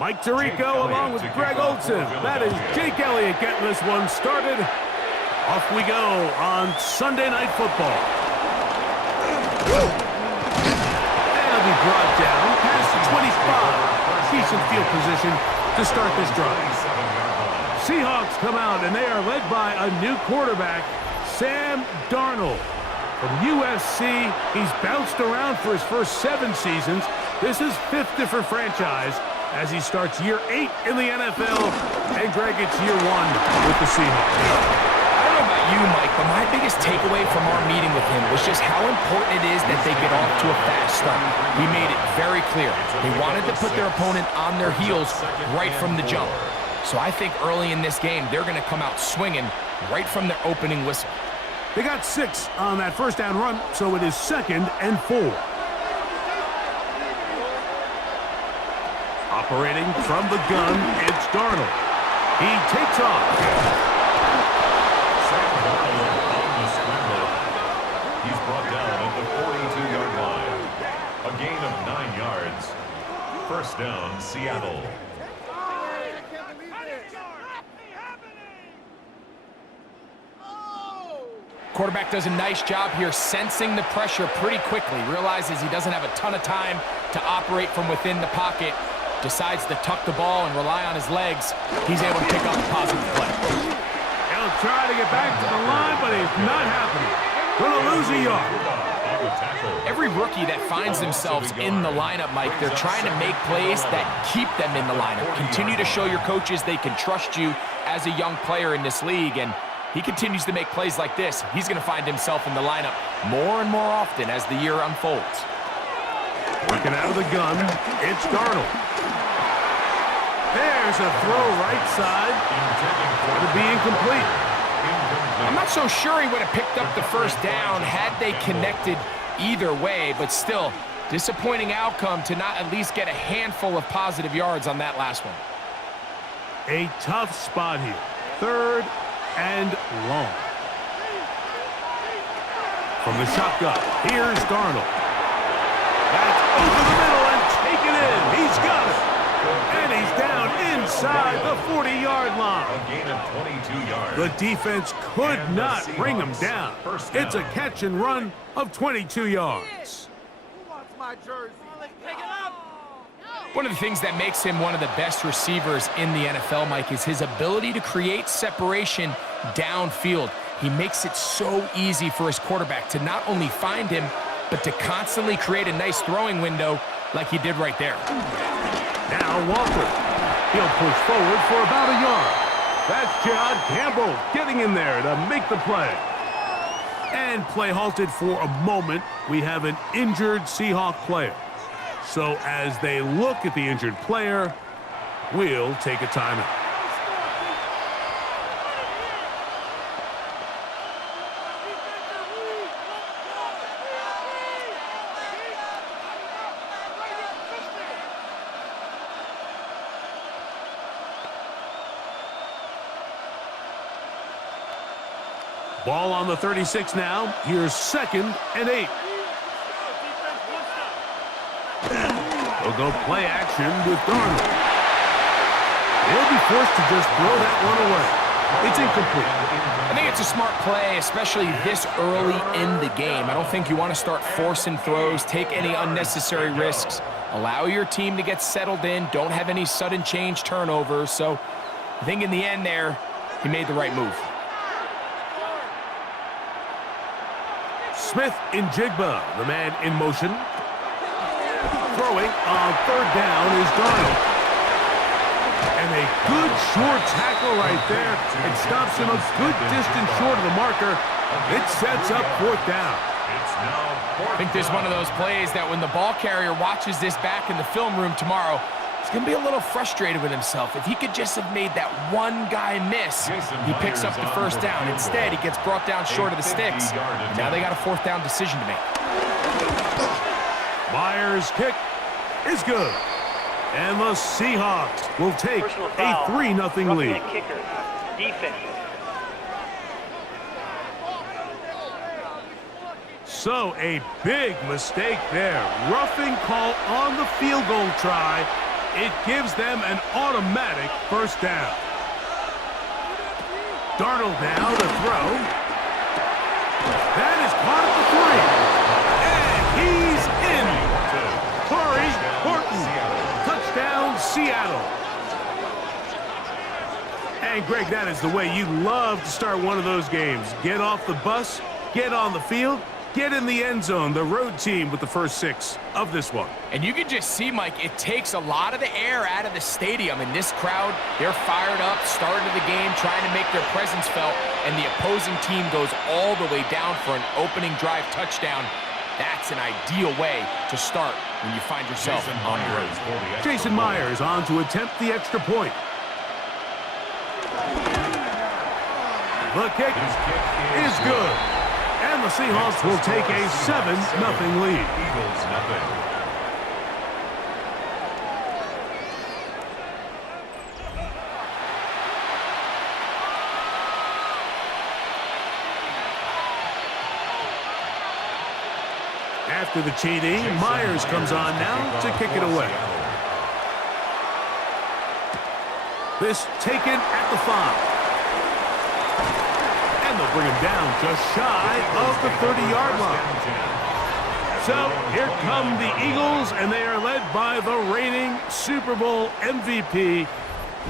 Mike Tirico along with Greg Olson. That is Jake Elliott getting this one started. Off we go on Sunday Night Football. That'll be brought down past the 25. Decent field position to start this drive. Seahawks come out, and they are led by a new quarterback, Sam Darnold. From USC, he's bounced around for his first 7 seasons. This is 5th different franchise as he starts year 8 in the NFL. And Greg, it's year 1 with the Seahawks. I don't know about you, Mike, but my biggest takeaway from our meeting with him was just how important it is that they get off to a fast start. He made it very clear. They wanted to put their opponent on their heels right from the jump. So I think early in this game, they're going to come out swinging right from their opening whistle. They got 6 on that first down run, so it is 2nd and 4. Operating from the gun, it's Darnold. He takes off. Sam Darnold on the scramble. He's brought down at the 42-yard line. A gain of 9 yards. First down, Seattle. Quarterback does a nice job here sensing the pressure pretty quickly. Realizes he doesn't have a ton of time to operate from within the pocket. Decides to tuck the ball and rely on his legs. He's able to pick up a positive play. He'll try to get back to the line, but it's not happening. Gonna lose a yard. Every rookie that finds themselves in the lineup, Mike, they're trying to make plays that keep them in the lineup. Continue to show your coaches they can trust you as a young player in this league, and he continues to make plays like this. He's going to find himself in the lineup more and more often as the year unfolds. Working out of the gun, it's Darnold. There's a throw right side. It'll be incomplete. I'm not so sure he would have picked up the first down had they connected either way, but still, disappointing outcome to not at least get a handful of positive yards on that last one. A tough spot here. 3rd and long. From the shotgun, here's Darnold. That's over the middle and taken in. He's got it. And he's down inside the 40-yard line. A gain of 22 yards. The defense could not bring him down. It's a catch and run of 22 yards. Who wants my jersey? Pick it up. One of the things that makes him one of the best receivers in the NFL, Mike, is his ability to create separation downfield. He makes it so easy for his quarterback to not only find him, but to constantly create a nice throwing window like he did right there. Now Walker. He'll push forward for about a yard. That's John Campbell getting in there to make the play. And play halted for a moment. We have an injured Seahawk player. So as they look at the injured player, we'll take a timeout. Ball on the 36 now. Here's 2nd and 8. They'll go play action with Darnold. They'll be forced to just throw that one away. It's incomplete. I think it's a smart play, especially this early in the game. I don't think you want to start forcing throws, take any unnecessary risks, allow your team to get settled in, don't have any sudden change turnovers. So I think in the end there, he made the right move. Smith in Jigba, the man in motion. Throwing on 3rd down is Darnold. And a good short tackle right there. It stops him a good distance short of the marker. It sets up 4th down. I think this is one of those plays that when the ball carrier watches this back in the film room tomorrow, he's going to be a little frustrated with himself. If he could just have made that one guy miss, he picks up the first down. Instead, he gets brought down short of the sticks. And now they got a 4th down decision to make. Myers' kick is good. And the Seahawks will take a 3-0 lead. Kicker, defense. So a big mistake there. Roughing call on the field goal try. It gives them an automatic first down. Darnold now to throw. That is caught at the 3. And he's in. Corey Horton. Touchdown, Seattle. And, Greg, that is the way you love to start one of those games. Get off the bus, get on the field, get in the end zone. The road team with the first 6 of this one. And you can just see, Mike, it takes a lot of the air out of the stadium. And this crowd, they're fired up, starting the game, trying to make their presence felt. And the opposing team goes all the way down for an opening drive touchdown. That's an ideal way to start when you find yourself on the road. Jason Myers on to attempt the extra point. The kick is good. And the Seahawks will take a 7-0 lead. Eagles nothing. After the TD, Myers comes on now to kick it away. This taken at the 5. And they'll bring him down just shy of the 30-yard line. So here come the Eagles, and they are led by the reigning Super Bowl MVP.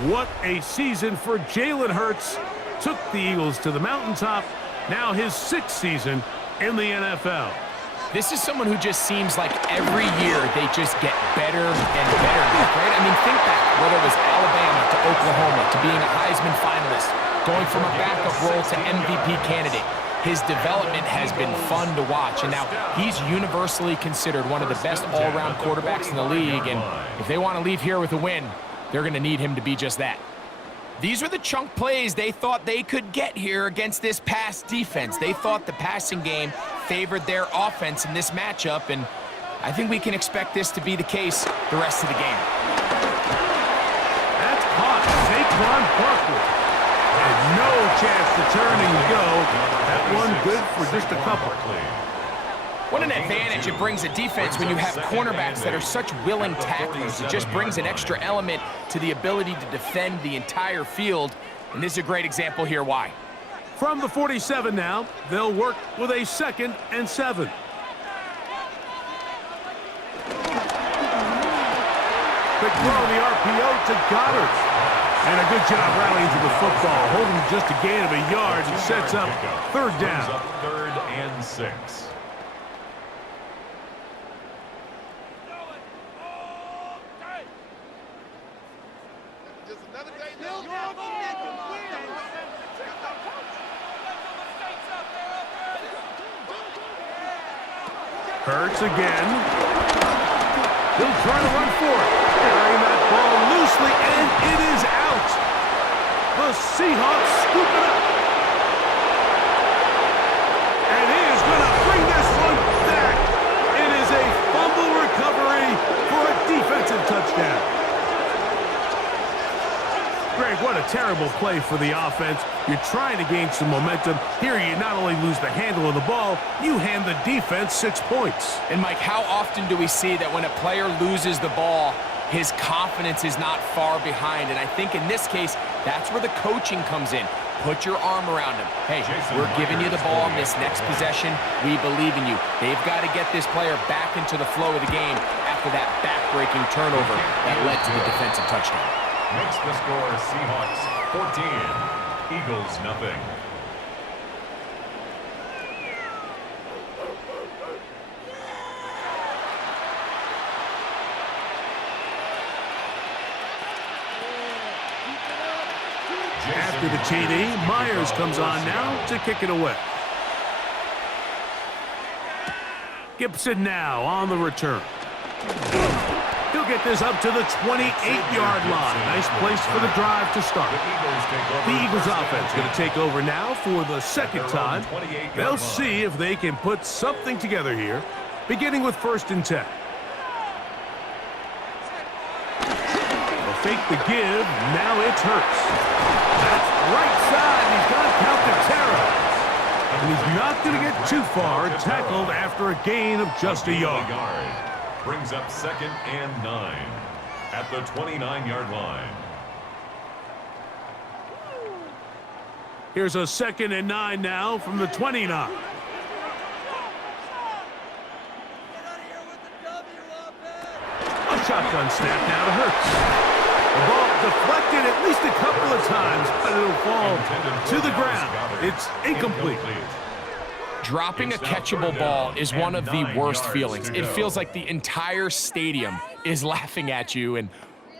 What a season for Jalen Hurts. Took the Eagles to the mountaintop. Now his 6th season in the NFL. This is someone who just seems like every year they just get better and better, right? I mean, think back, whether it was Alabama to Oklahoma to being a Heisman finalist, going from a backup role to MVP candidate. His development has been fun to watch, and now he's universally considered one of the best all-around quarterbacks in the league, and if they want to leave here with a win, they're going to need him to be just that. These are the chunk plays they thought they could get here against this pass defense. They thought the passing game favored their offense in this matchup, and I think we can expect this to be the case the rest of the game. That's caught. Saquon Barkley. And no chance to turn and go. That one good for just a couple. What an advantage it brings a defense when you have cornerbacks that are such willing tacklers. It just brings an extra element to the ability to defend the entire field. And this is a great example here why. From the 47 now, they'll work with a 2nd and 7. Quick throw the RPO to Goddard. And a good job rallying to the football, holding just a gain of a yard and sets up 3rd down. 3rd and 6. Hurts again. He'll try to run for it. Carrying that ball loosely, and it is out. The Seahawks scoop it up. And he is going to bring this one back. It is a fumble recovery for a defensive touchdown. Greg, what a terrible play for the offense. You're trying to gain some momentum. Here you not only lose the handle of the ball, you hand the defense 6 points. And Mike, how often do we see that when a player loses the ball, his confidence is not far behind? And I think in this case, that's where the coaching comes in. Put your arm around him. Hey, we're giving you the ball on this next possession. We believe in you. They've got to get this player back into the flow of the game after that back-breaking turnover that led to the defensive touchdown. Makes the score Seahawks 14, Eagles nothing. After the TD, Myers comes on now to kick it away. Gibson now on the return. He'll get this up to the 28-yard line. Nice place for the drive to start. The Eagles offense going to take over now for the 2nd time. They'll see if they can put something together here, beginning with 1st and 10. They'll fake the give. Now it's Hurts. That's right side. He's got Calcaterra. And he's not going to get too far. Tackled after a gain of just a yard. Brings up 2nd and 9. at the 29-yard line. Here's a 2nd and 9 now from the 29. A shotgun snap now to Hurts. The ball deflected at least a couple of times, but it'll fall to the ground. It's incomplete. Dropping a catchable ball is one of the worst feelings. It feels like the entire stadium is laughing at you, and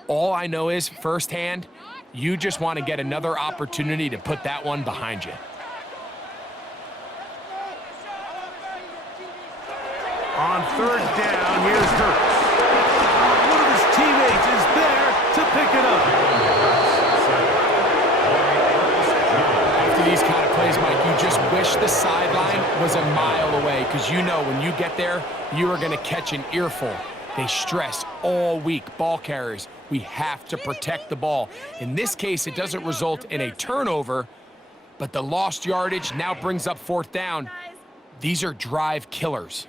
all I know is firsthand, you just want to get another opportunity to put that one behind you. On 3rd down, here's Hurts. One of his teammates is there to pick it up. After these kind of plays, Mike, you just wish the sideline was a mile away, because you know when you get there, you are going to catch an earful. They stress all week, ball carriers, we have to protect the ball. In this case, it doesn't result in a turnover, but the lost yardage now brings up 4th down. These are drive killers.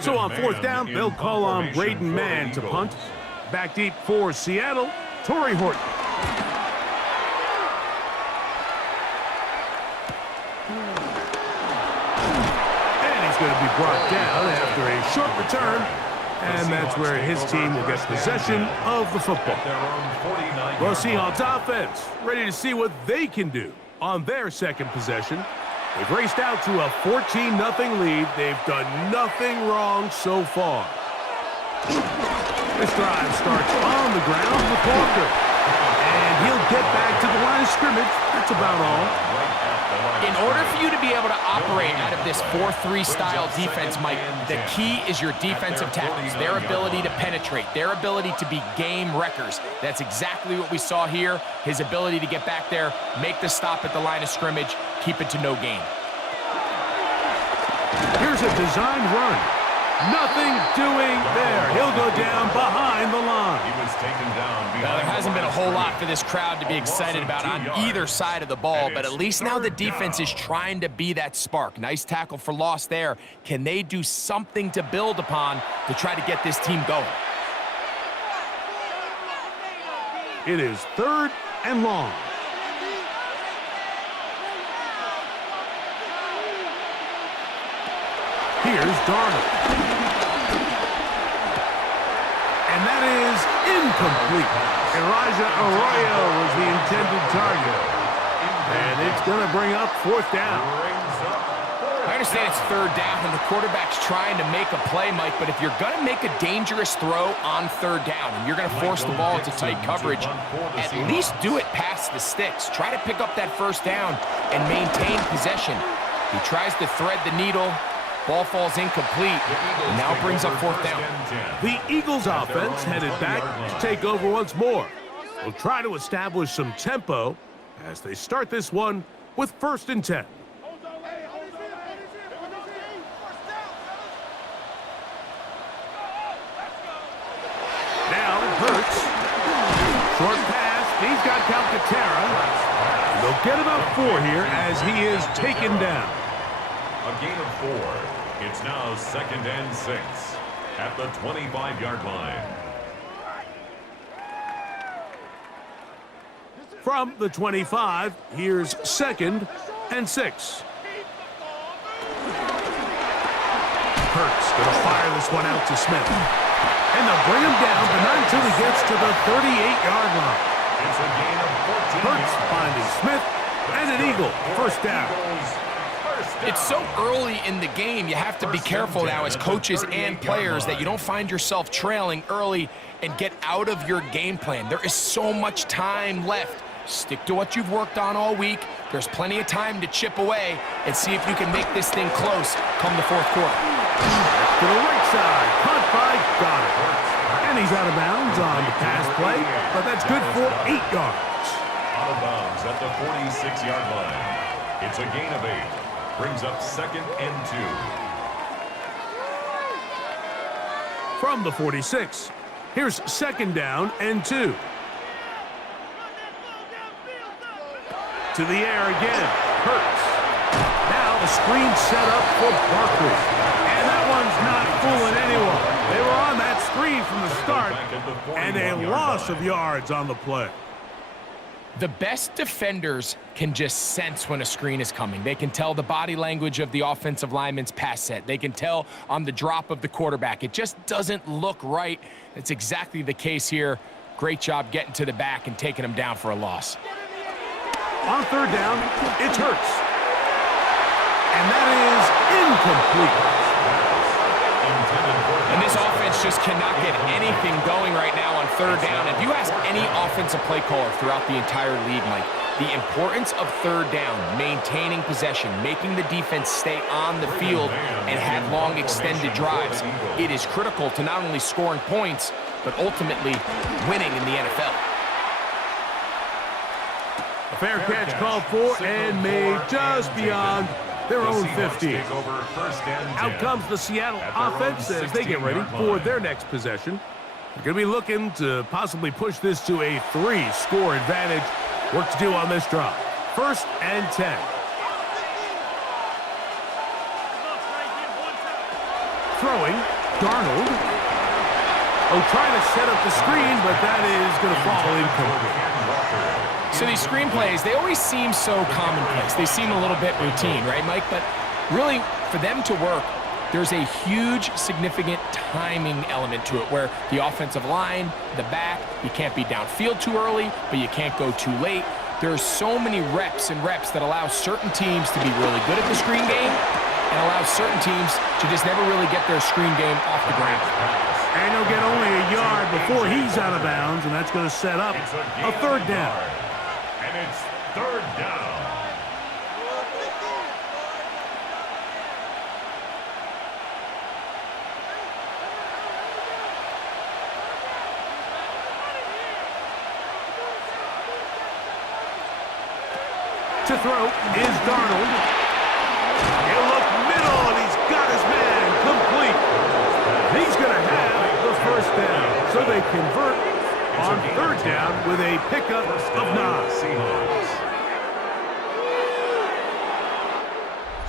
So on 4th down, they'll call on Braden Mann to punt. Back deep for Seattle, Torrey Horton. And he's going to be brought down after a short return. And that's where his team will get possession of the football. Well, Seahawks offense ready to see what they can do on their 2nd possession. They've raced out to a 14-0 lead. They've done nothing wrong so far. This drive starts on the ground with Walker. And he'll get back to the line of scrimmage. That's about all. In order for you to be able to operate out of this 4-3 style defense, Mike, the key is your defensive tackles, their ability to penetrate, their ability to be game wreckers. That's exactly what we saw here, his ability to get back there, make the stop at the line of scrimmage, keep it to no gain. Here's a designed run. Nothing doing there. He'll go down behind the line. He was taken down. Well, there hasn't been a whole lot for this crowd to be excited about on either side of the ball, but at least now the defense is trying to be that spark. Nice tackle for loss there. Can they do something to build upon to try to get this team going? It is 3rd and long. Here's Darnold. And that is incomplete. Elijah Arroyo was the intended target. And it's going to bring up 4th down. I understand it's 3rd down and the quarterback's trying to make a play, Mike, but if you're going to make a dangerous throw on 3rd down and you're going to force the ball into tight coverage, at least do it past the sticks. Try to pick up that 1st down and maintain possession. He tries to thread the needle. Ball falls incomplete, and now brings up 4th down. The Eagles offense headed back to take over once more. They'll try to establish some tempo as they start this one with 1st and 10. Now Hurts. Short pass. He's got Calcaterra. They'll get about 4 here as he is taken down. A gain of 4. It's now 2nd and 6 at the 25-yard line. From the 25, here's 2nd and 6. Hurts going to fire this one out to Smith. And they'll bring him down, but not until he gets to the 38-yard line. It's a gain of 14. Hurts finding Smith, and an Eagle, 1st down. It's so early in the game, you have to be careful now as coaches and players that you don't find yourself trailing early and get out of your game plan. There is so much time left. Stick to what you've worked on all week. There's plenty of time to chip away and see if you can make this thing close come the 4th quarter. To the right side, caught by Goddard. And he's out of bounds on the pass play, but that's good for 8 yards. Out of bounds at the 46-yard line. It's a gain of 8. Brings up 2nd and 2. From the 46, here's 2nd down and 2. To the air again, Hurts. Now a screen set up for Barkley. And that one's not fooling anyone. They were on that screen from the start, and a loss of yards on the play. The best defenders can just sense when a screen is coming. They can tell the body language of the offensive lineman's pass set. They can tell on the drop of the quarterback. It just doesn't look right. It's exactly the case here. Great job getting to the back and taking them down for a loss. On third down, it's Hurts. And that is incomplete. And this offense just cannot get anything going right now on third down. If you ask any offensive play caller throughout the entire league, Mike, the importance of third down, maintaining possession, making the defense stay on the field and have long extended drives, it is critical to not only scoring points, but ultimately winning in the NFL. A fair catch called for and made just beyond their own 50. Out comes the Seattle offense as they get ready for their next possession. They're going to be looking to possibly push this to a 3-score advantage. Work to do on this drive. 1st and 10. Throwing, Darnold. Oh, trying to set up the screen, but that is going to fall incomplete. So these screenplays, they always seem so commonplace. They seem a little bit routine, right, Mike? But really, for them to work, there's a huge, significant timing element to it where the offensive line, the back, you can't be downfield too early, but you can't go too late. There's so many reps and reps that allow certain teams to be really good at the screen game and allow certain teams to just never really get their screen game off the ground. And he'll get only a yard before he's out of bounds, and that's going to set up a third down. And it's third down. To throw is Darnold. He'll look middle, and he's got his man complete. He's going to have the first down, so they convert on third down with a pickup of 9.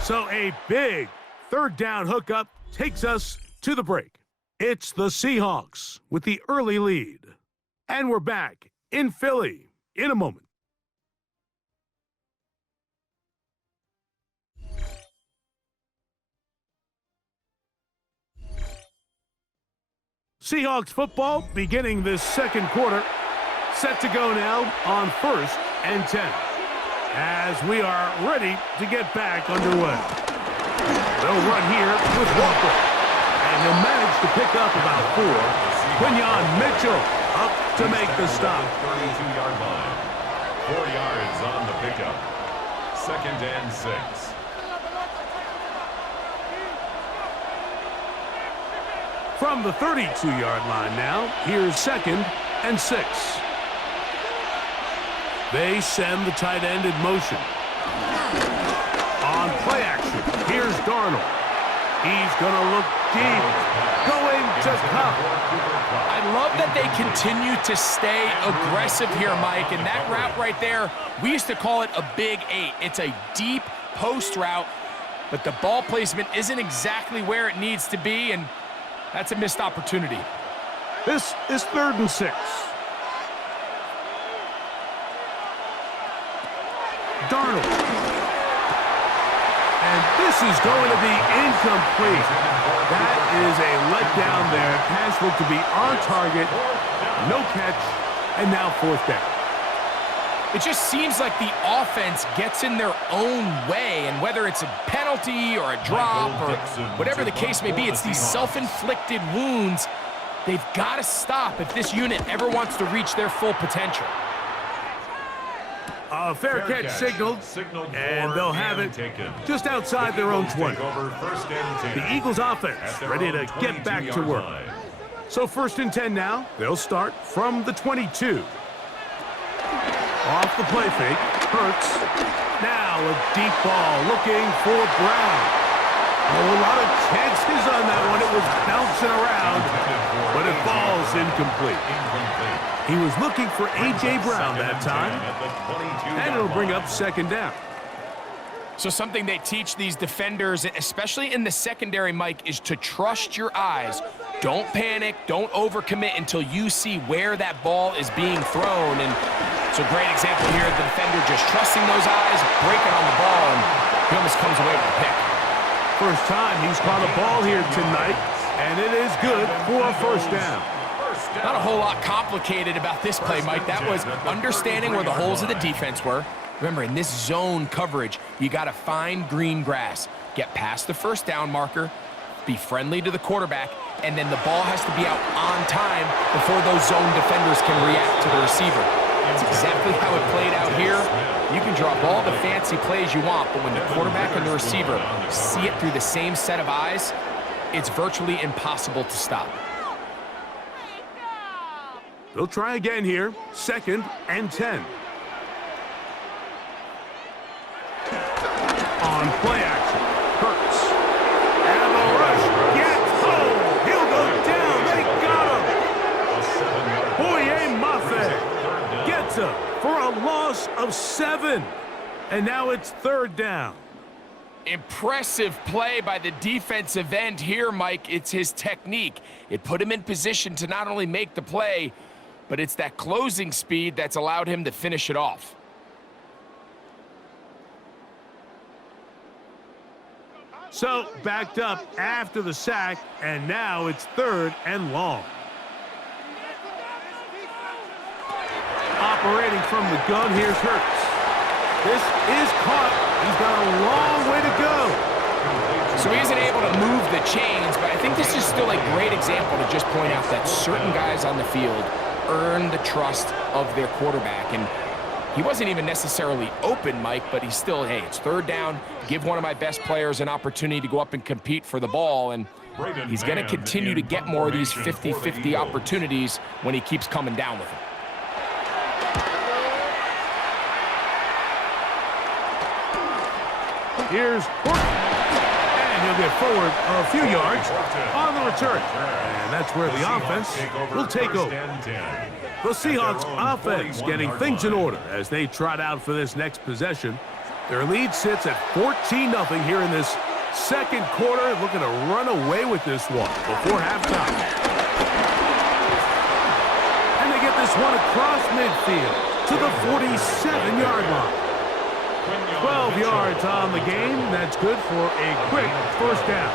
So a big third down hookup takes us to the break. It's the Seahawks with the early lead. And we're back in Philly in a moment. Seahawks football beginning this second quarter. Set to go now on 1st and 10. As we are ready to get back underway. They'll run here with Walker. And he'll manage to pick up about 4. Quinyon Mitchell up to make the stop. 32-yard line. 4 yards on the pickup. 2nd and 6. From the 32-yard line now, here's 2nd and 6. They send the tight end in motion. On play action, here's Darnold. He's going to look deep, going to Cup. I love that they continue to stay aggressive here, Mike, and that route right there, we used to call it a Big 8. It's a deep post route, but the ball placement isn't exactly where it needs to be, and that's a missed opportunity. This is 3rd and 6. Darnold. And this is going to be incomplete. That is a letdown there. Pass looked to be on target. No catch. And now 4th down. It just seems like the offense gets in their own way, and whether it's a penalty or a drop or whatever the case may be, it's these self-inflicted wounds. They've got to stop if this unit ever wants to reach their full potential. A fair catch signaled, and they'll have it just outside their own 20. The Eagles offense ready to get back to work. So 1st and 10 now. They'll start from the 22. Off the play fake, Hurts. Now a deep ball looking for Brown. Oh, a lot of chances on that one. It was bouncing around, but it falls incomplete. He was looking for A.J. Brown that time, and it'll bring up 2nd down. So something they teach these defenders, especially in the secondary, Mike, is to trust your eyes Don't panic, don't overcommit until you see where that ball is being thrown. And it's a great example here of the defender just trusting those eyes, breaking on the ball, and he almost comes away with a pick. First time he's caught a ball here tonight, and it is good for a first down. Not a whole lot complicated about this play, Mike. That was understanding where the holes of the defense were. Remember, in this zone coverage, you got to find green grass, get past the first down marker, be friendly to the quarterback, and then the ball has to be out on time before those zone defenders can react to the receiver. That's exactly how it played out here. You can drop all the fancy plays you want, but when the quarterback and the receiver see it through the same set of eyes, it's virtually impossible to stop. They'll try again here. 2nd and 10. On play action, Hurts. And the rush gets home. He'll go down. They got him. Boye Mafe gets him for a loss of 7. And now it's 3rd down. Impressive play by the defensive end here, Mike. It's his technique. It put him in position to not only make the play, but it's that closing speed that's allowed him to finish it off. So, backed up after the sack, and now it's 3rd and long. Operating from the gun, here's Hurts. This is caught. He's got a long way to go. So he isn't able to move the chains, but I think this is still a great example to just point out that certain guys on the field earn the trust of their quarterback. And he wasn't even necessarily open, Mike, but he's still, hey, it's 3rd down. Give one of my best players an opportunity to go up and compete for the ball. And he's going to continue to get more of these 50-50 opportunities when he keeps coming down with them. Here's Horton. And he'll get forward a few yards on the return. And that's where the offense will take over. The Seahawks offense getting things in order as they trot out for this next possession. Their lead sits at 14-0 here in this 2nd quarter. Looking to run away with this one before halftime. And they get this one across midfield to the 47-yard line. 12 yards on the game. That's good for a quick first down.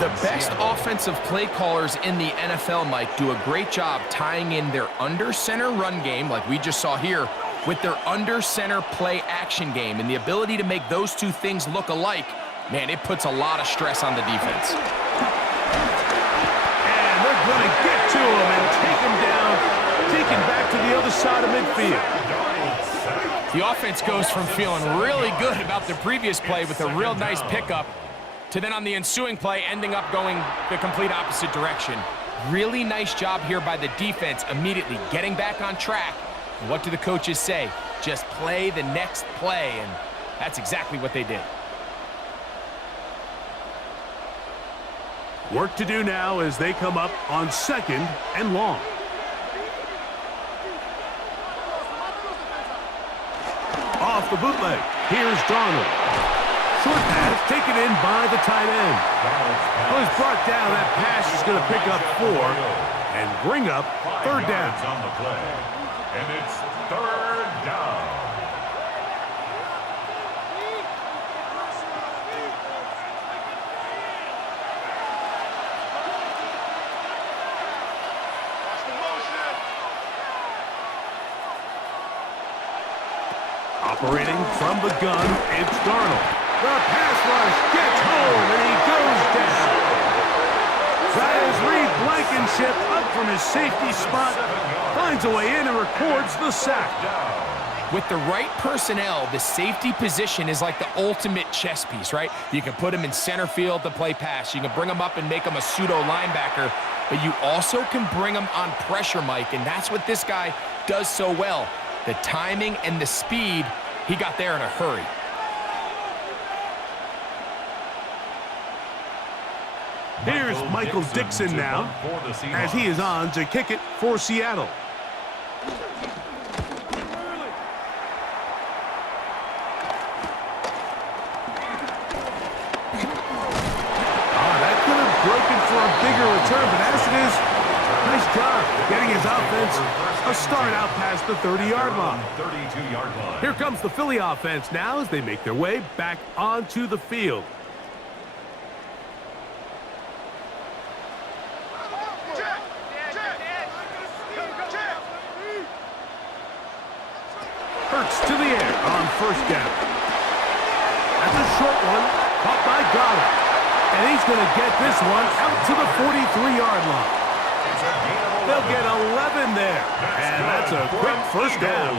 The best offensive play callers in the NFL, Mike, do a great job tying in their under-center run game, like we just saw here, with their under-center play action game. And the ability to make those two things look alike, man, it puts a lot of stress on the defense. And they're going to get to him and take him down, take him back to the other side of midfield. The offense goes from feeling really good about the previous play with a real nice pickup to then on the ensuing play ending up going the complete opposite direction. Really nice job here by the defense immediately getting back on track. And what do the coaches say? Just play the next play, and that's exactly what they did. Work to do now as they come up on 2nd and long. Off the bootleg. Here's Donald. Short pass taken in by the tight end. Well, he's brought down. That pass is going to pick up 4 and bring up 3rd down. On the play. And it's 3rd down. Operating from the gun, it's Darnold. The pass rush gets home, and he goes down. That is Reed Blankenship up from his safety spot, finds a way in and records the sack. With the right personnel, the safety position is like the ultimate chess piece, right? You can put him in center field to play pass. You can bring him up and make him a pseudo linebacker, but you also can bring him on pressure, Mike, and that's what this guy does so well. The timing and the speed, he got there in a hurry. Here's Michael Dixon now, as he is on to kick it for Seattle. That could have broken for a bigger return, but as it is, nice job getting his offense a start out past the 30-yard line. 32-yard line. Here comes the Philly offense now as they make their way back onto the field. Hurts to the air on first down. That's a short one, caught by Goddard. And he's going to get this one out to the 43-yard line. They'll get 11 there. And that's a quick first down.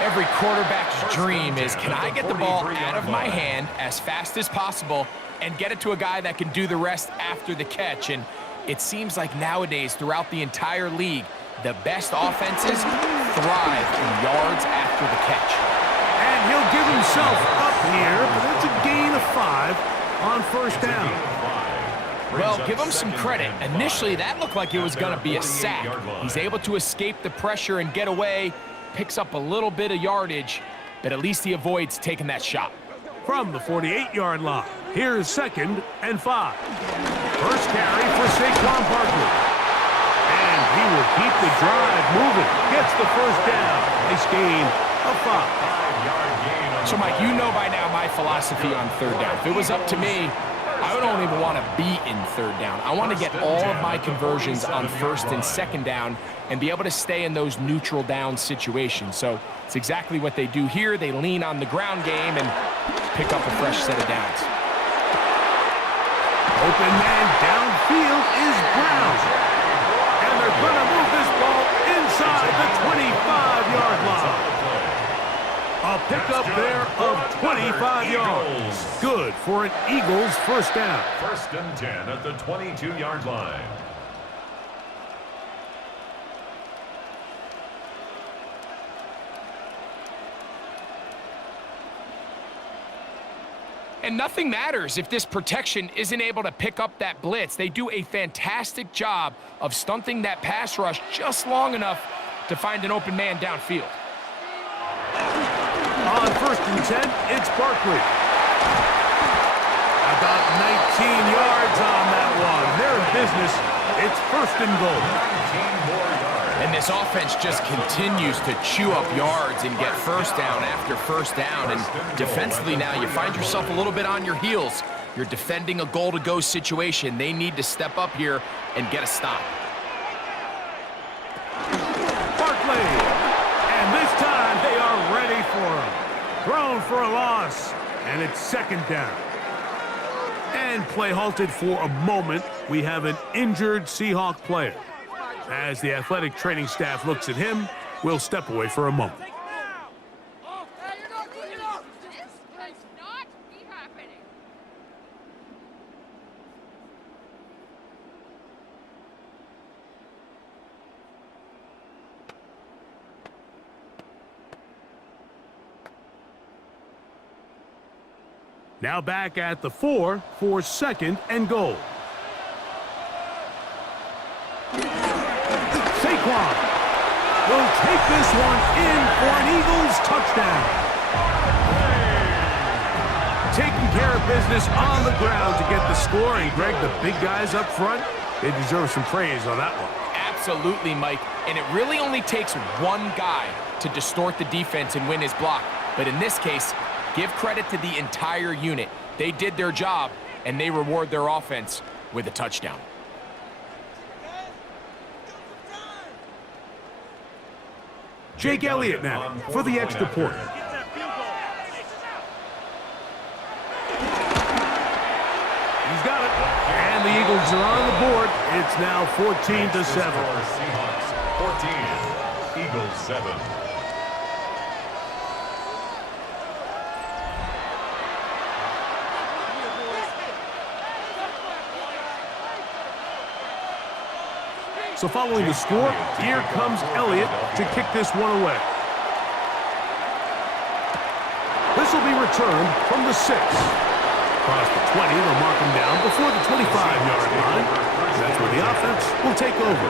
Every quarterback's dream is, can I get the ball out of my hand as fast as possible and get it to a guy that can do the rest after the catch? And it seems like nowadays, throughout the entire league, the best offenses thrive in yards after the catch. And he'll give himself up here, but that's a gain of 5 on first down. Well, give him some credit. Initially, that looked like it was going to be a sack. He's able to escape the pressure and get away, picks up a little bit of yardage, but at least he avoids taking that shot. From the 48-yard line, here's 2nd and 5. First carry for Saquon Barkley. And he will keep the drive moving. Gets the first down. Nice gain of 5. So, Mike, you know by now my philosophy on third down. If it was up to me, I don't even want to be in third down. I want to get all of my conversions on first and second down and be able to stay in those neutral down situations. So it's exactly what they do here. They lean on the ground game and pick up a fresh set of downs. Open man downfield is Brown. And they're going to move this ball inside the 25-yard line. A pickup there of 25 yards. Good for an Eagles first down. 1st and 10 at the 22-yard line. And nothing matters if this protection isn't able to pick up that blitz. They do a fantastic job of stunting that pass rush just long enough to find an open man downfield. On 1st and 10, it's Barkley. About 19 yards on that one. They're in business. It's 1st and goal. 19 more yards. And this offense just continues to chew up yards and get first down after first down. And defensively now, you find yourself a little bit on your heels. You're defending a goal-to-go situation. They need to step up here and get a stop. Barkley. And this time they are ready for him. Thrown for a loss. And it's 2nd down. And play halted for a moment. We have an injured Seahawk player. As the athletic training staff looks at him, we'll step away for a moment. Now back at the 4 for 2nd and goal. Saquon will take this one in for an Eagles touchdown. Taking care of business on the ground to get the score. And, Greg, the big guys up front, they deserve some praise on that one. Absolutely, Mike. And it really only takes one guy to distort the defense and win his block. But in this case, give credit to the entire unit. They did their job, and they reward their offense with a touchdown. Jake Elliott now for the extra point. He's got it. And the Eagles are on the board. It's now 14-7. Seahawks 14, Eagles 7. So following the score, here comes Elliott to kick this one away. This will be returned from the 6. Across the 20, they'll mark him down before the 25-yard line. That's where the offense will take over.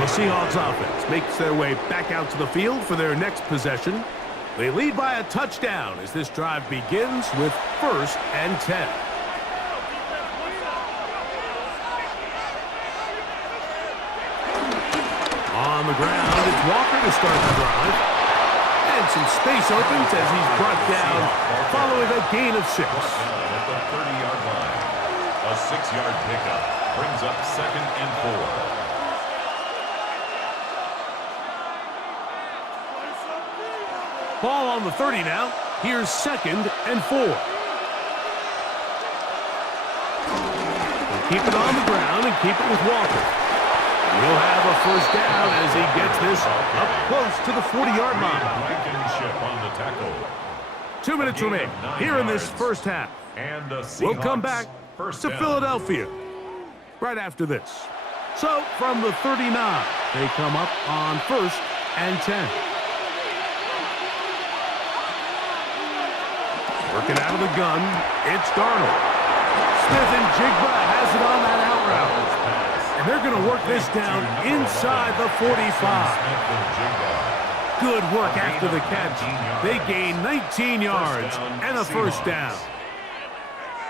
The Seahawks offense makes their way back out to the field for their next possession. They lead by a touchdown as this drive begins with 1st and 10. on the ground. It's Walker to start the drive. And some space opens as he's brought down following a gain of 6. At the 30-yard line. A 6-yard pickup brings up 2nd and 4. Ball on the 30 now. Here's 2nd and 4. They'll keep it on the ground and keep it with Walker. He'll have a first down as he gets this up close to the 40-yard line. Blankenship on the tackle. 2 minutes remain here in this first half. And the We'll come Seahawks back first to down. Philadelphia right after this. So from the 39, they come up on 1st and 10. Working out of the gun, it's Darnold. Smith and Jigba has it on that out route. And they're going to work this down inside the 45. Good work after the catch. They gain 19 yards and a first down.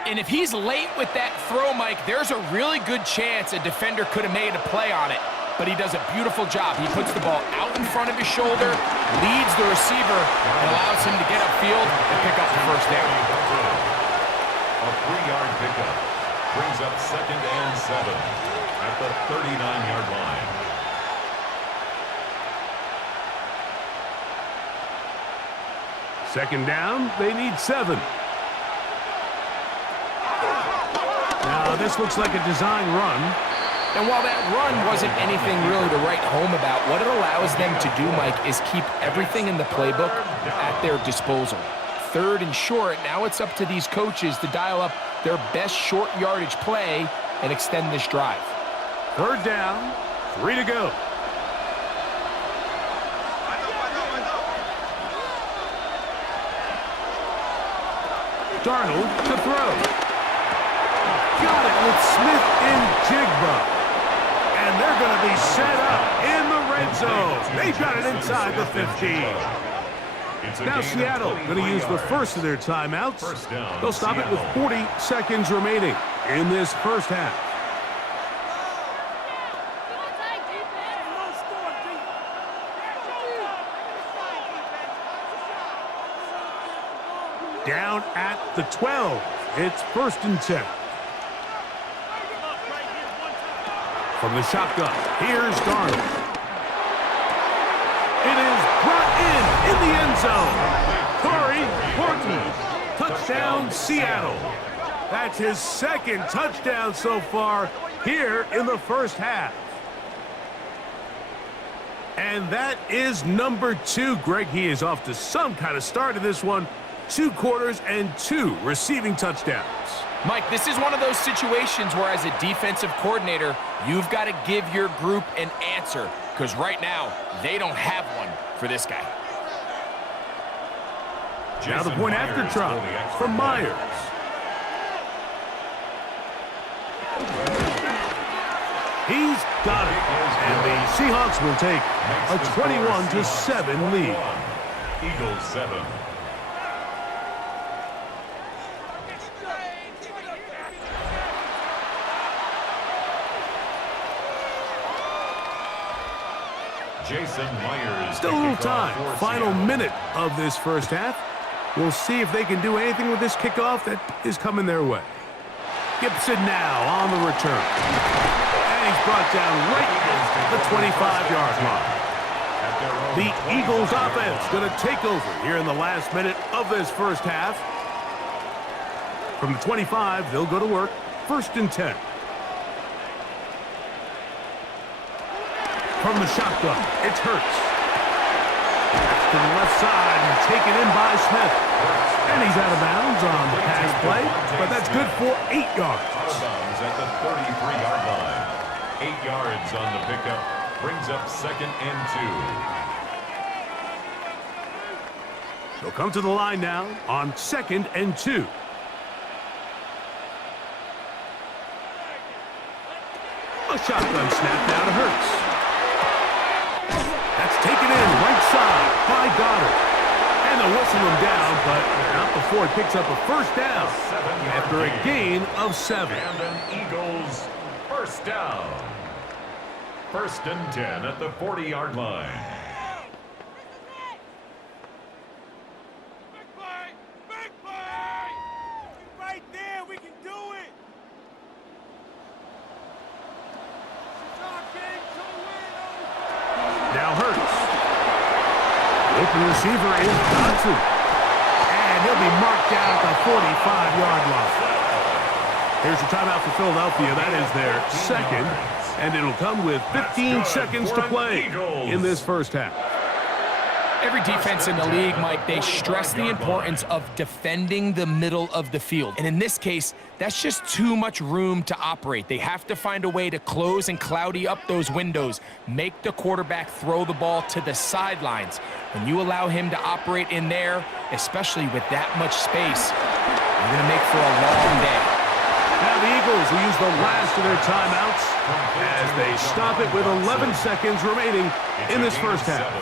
And if he's late with that throw, Mike, there's a really good chance a defender could have made a play on it. But he does a beautiful job. He puts the ball out in front of his shoulder, leads the receiver, and allows him to get upfield and pick up the first down. A 3-yard pickup brings up 2nd and 7 at the 39-yard line. Second down, they need 7. Now, this looks like a design run. And while that run wasn't anything really to write home about, what it allows them to do, Mike, is keep everything in the playbook at their disposal. 3rd and short, now it's up to these coaches to dial up their best short yardage play and extend this drive. 3rd down, 3 to go. Darnold to throw. Got it with Smith and Jigba. And they're going to be set up in the red zone. They've got it inside the 15. Now Seattle going to use the first of their timeouts. They'll stop it with 40 seconds remaining in this first half. Down at the 12. It's 1st and 10. From the shotgun, here's Darnold. It is brought in the end zone. Corey Horton, touchdown Seattle. That's his 2nd touchdown so far here in the first half. And that is number 2. Greg, he is off to some kind of start in this one. 2 quarters and 2 receiving touchdowns. Mike, this is one of those situations where as a defensive coordinator, you've got to give your group an answer, because right now, they don't have one for this guy. Now the point after try from Myers. He's got it. And the Seahawks will take a 21-7 lead. Eagles 7. Jason Myers. Still a little time. Final minute of this first half. We'll see if they can do anything with this kickoff that is coming their way. Gibson now on the return. And he's brought down right at the 25-yard line. The Eagles offense going to take over here in the last minute of this first half. From the 25, they'll go to work. 1st and 10. From the shotgun, it's Hurts. To the left side and taken in by Smith. And he's out of bounds on the pass play, but that's good for 8 yards. Out of bounds at the 33-yard line. 8 yards on the pickup brings up 2nd and 2. They'll come to the line now on 2nd and 2. A shotgun snap now to Hurts. That's taken in right side by Goddard. And they'll whistle him down, but not before he picks up a first down after a gain of 7. And an Eagles first down. First and 10 at the 40-yard line. Big play! Right there, we can do it! Now Hurts. Open receiver is Johnson. And he'll be marked down at the 45-yard line. Here's your timeout for Philadelphia. That is their second. And it'll come with 15 seconds to play in this first half. Every defense in the league, Mike, they stress the importance of defending the middle of the field. And in this case, that's just too much room to operate. They have to find a way to close and cloudy up those windows, make the quarterback throw the ball to the sidelines. When you allow him to operate in there, especially with that much space, you're going to make for a long day. Now the Eagles will use the last of their timeouts as they stop it with 11 seconds remaining in this first half.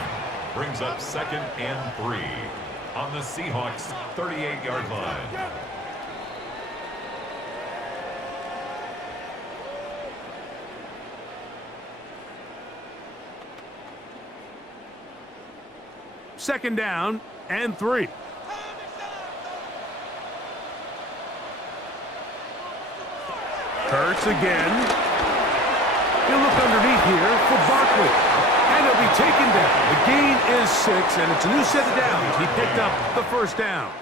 Brings up second and 3 on the Seahawks 38-yard line. Second down and 3. Hurts again. He'll look underneath here for Barkley. And he'll be taken down. The gain is 6, and it's a new set of downs. He picked up the first down.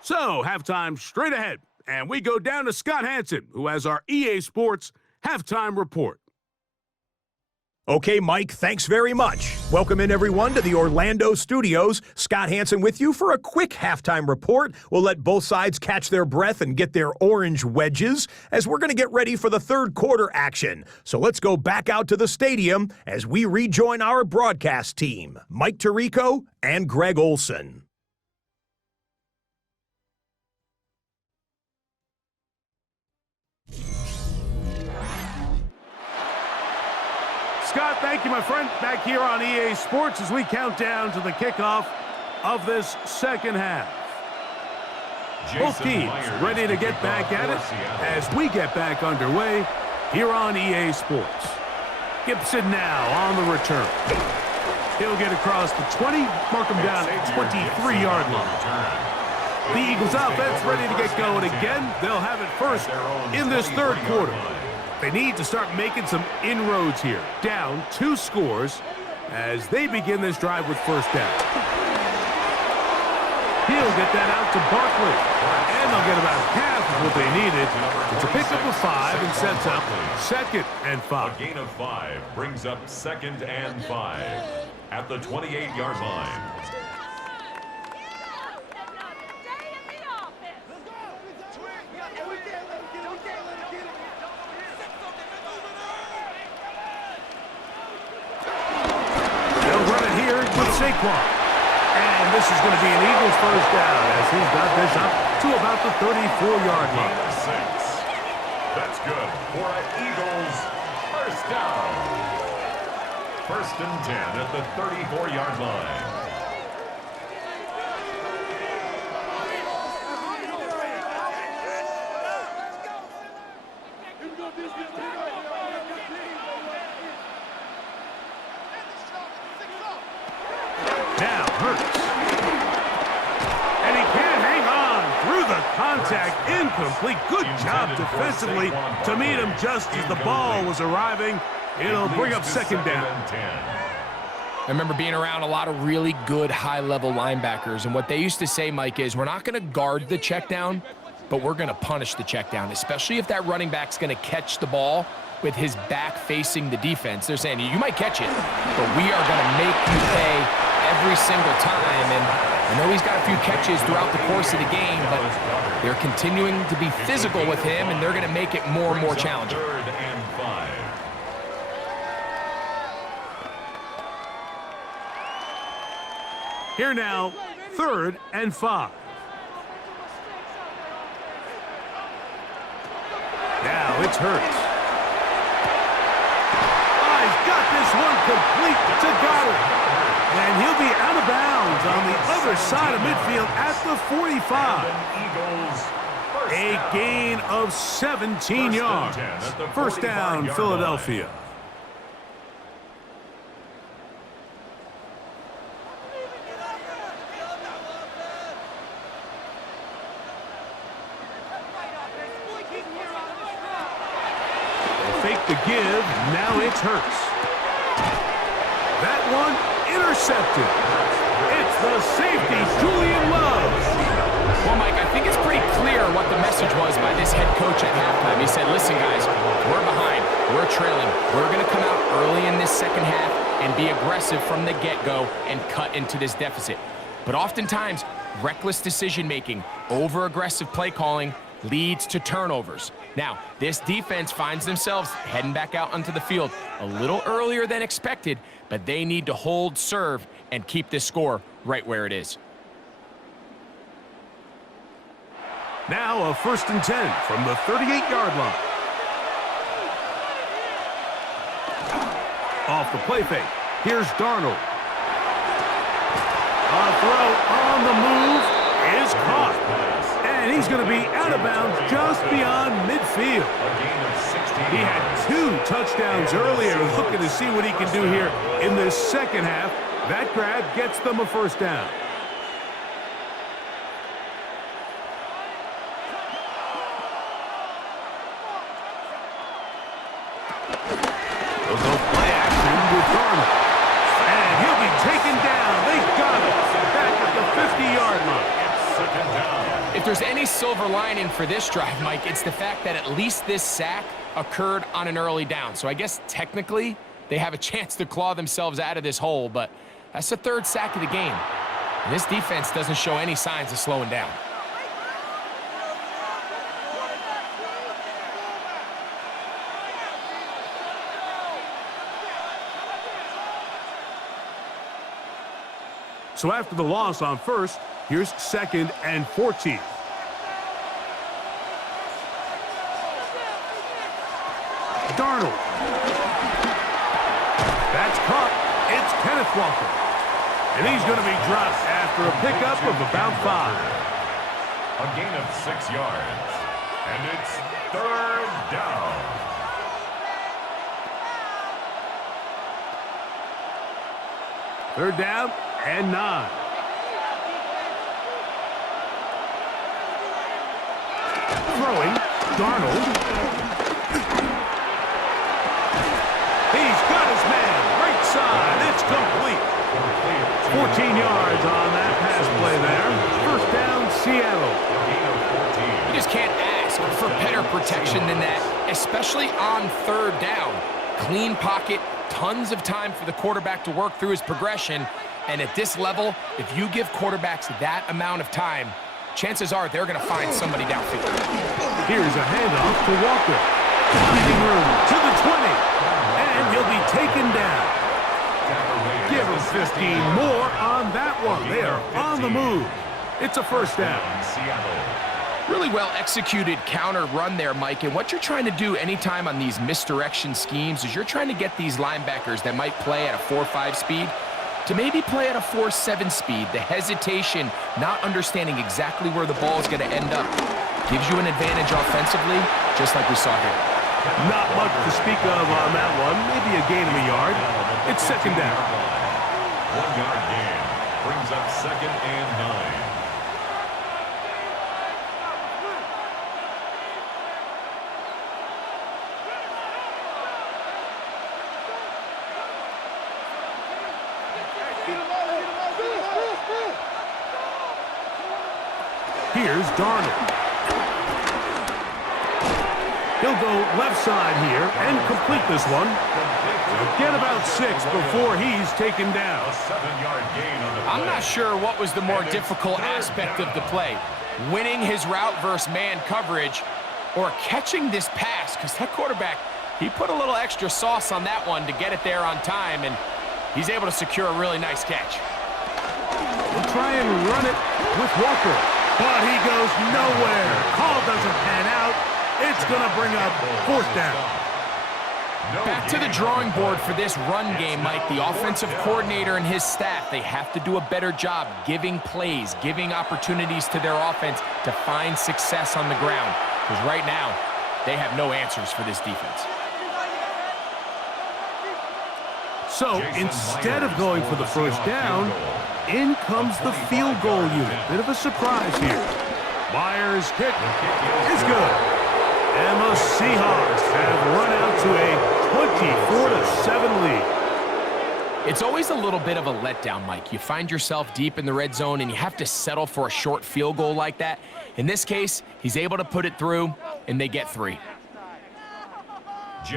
So, halftime straight ahead. And we go down to Scott Hansen, who has our EA Sports halftime report. Okay, Mike, thanks very much. Welcome in, everyone, to the Orlando studios. Scott Hansen with you for a quick halftime report. We'll let both sides catch their breath and get their orange wedges as we're going to get ready for the third quarter action. So let's go back out to the stadium as we rejoin our broadcast team, Mike Tirico and Greg Olson. Scott, thank you, my friend. Back here on EA Sports as we count down to the kickoff of this second half. Both teams ready to get back at it as we get back underway here on EA Sports. Gibson now on the return. He'll get across the 20, mark him down at 23-yard line. The Eagles offense ready to get going again. They'll have it first in this third quarter. They need to start making some inroads here. Down 2 scores as they begin this drive with first down. He'll get that out to Barkley. And they'll get about half of what they needed. It's a pickup of 5 and sets up second and 5. A gain of 5 brings up second and 5 at the 28-yard line. And this is going to be an Eagles first down as he's got this up to about the 34-yard line. 6. That's good for an Eagles first down. First and 10 at the 34-yard line. Now Hurts. And he can't hang on through the contact. Incomplete. Good job defensively to meet him just as the ball was arriving. It'll bring up second down. I remember being around a lot of really good high-level linebackers, and what they used to say, Mike, is we're not going to guard the check down, but we're going to punish the check down, especially if that running back's going to catch the ball with his back facing the defense. They're saying, you might catch it, but we are going to make you pay every single time. And I know he's got a few catches throughout the course of the game, but they're continuing to be physical with him, and they're going to make it more and more challenging. Third and 5. Here now, 3rd and 5. Now it's Hurts. He's got this one complete to Goddard. And he'll be out of bounds on the other side of midfield at the 45. A gain of 17 yards. First down, Philadelphia. to give. Now it's Hurts. That one intercepted. It's the safety, Julian Love. Well, Mike, I think it's pretty clear what the message was by this head coach at halftime. He said, listen, guys, we're behind. We're trailing. We're going to come out early in this second half and be aggressive from the get-go and cut into this deficit. But oftentimes, reckless decision-making, over-aggressive play calling leads to turnovers. Now, this defense finds themselves heading back out onto the field a little earlier than expected, but they need to hold serve and keep this score right where it is. Now a 1st and 10 from the 38-yard line. Off the play fake. Here's Darnold. A throw on the move is caught. And he's going to be out of bounds just beyond midfield. He had 2 touchdowns earlier. Looking to see what he can do here in the second half. That grab gets them a 1st down. They'll go play action with Darnold. And he'll be taken down. They got him back at the 50-yard line. If there's any silver lining for this drive, Mike, it's the fact that at least this sack occurred on an early down. So I guess technically they have a chance to claw themselves out of this hole, but that's the 3rd sack of the game. And this defense doesn't show any signs of slowing down. So after the loss on 1st, here's 2nd and 14. Darnold. That's caught. It's Kenneth Walker. And he's going to be dropped after a pickup of about 5. A gain of 6 yards. And it's 3rd down. Third down and 9. Throwing, Darnold. He's got his man, right side, it's complete. 14 yards on that pass play there. 1st down, Seattle. You just can't ask for better protection than that, especially on 3rd down. Clean pocket, tons of time for the quarterback to work through his progression. And at this level, if you give quarterbacks that amount of time, chances are they're going to find somebody downfield. Here's a handoff to Walker. Leading room to the 20. And he'll be taken down. Give him 15 more on that one. They are on the move. It's a 1st down. Really well executed counter run there, Mike. And what you're trying to do anytime on these misdirection schemes is you're trying to get these linebackers that might play at a 4.5 speed to maybe play at a 4.7 speed. The hesitation, not understanding exactly where the ball is going to end up, gives you an advantage offensively, just like we saw here. Not much to speak of on that one. Maybe a gain of a yard. It's 2nd down. 1-yard gain brings up 2nd and 9. Here's Darnold. He'll go left side here and complete this one. He'll get about 6 before he's taken down. A 7-yard gain on the play. I'm not sure what was the more difficult aspect of the play. Winning his route versus man coverage or catching this pass, because that quarterback, he put a little extra sauce on that one to get it there on time, and he's able to secure a really nice catch. We'll try and run it with Walker. But he goes nowhere. Call doesn't pan out. It's going to bring up 4th down. Back to the drawing board for this run game, Mike. The offensive coordinator and his staff, they have to do a better job giving plays, giving opportunities to their offense to find success on the ground. Because right now, they have no answers for this defense. So instead of going for the 1st down, in comes the field goal unit. Bit of a surprise here. Myers' kick is good. And the Seahawks have run out to a 24-7 lead. It's always a little bit of a letdown, Mike. You find yourself deep in the red zone, and you have to settle for a short field goal like that. In this case, he's able to put it through, and they get 3.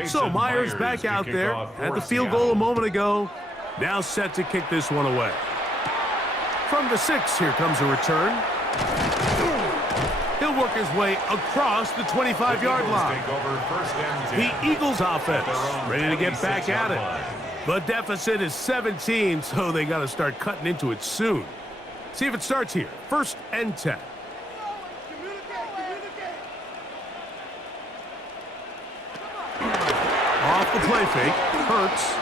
So Myers back out there, had the field goal a moment ago, now set to kick this one away. From the 6, here comes a return. He'll work his way across the 25-yard line. The Eagles offense ready to get back at it. The deficit is 17, so they got to start cutting into it soon. See if it starts here. 1st and 10. Off the play fake. Hurts.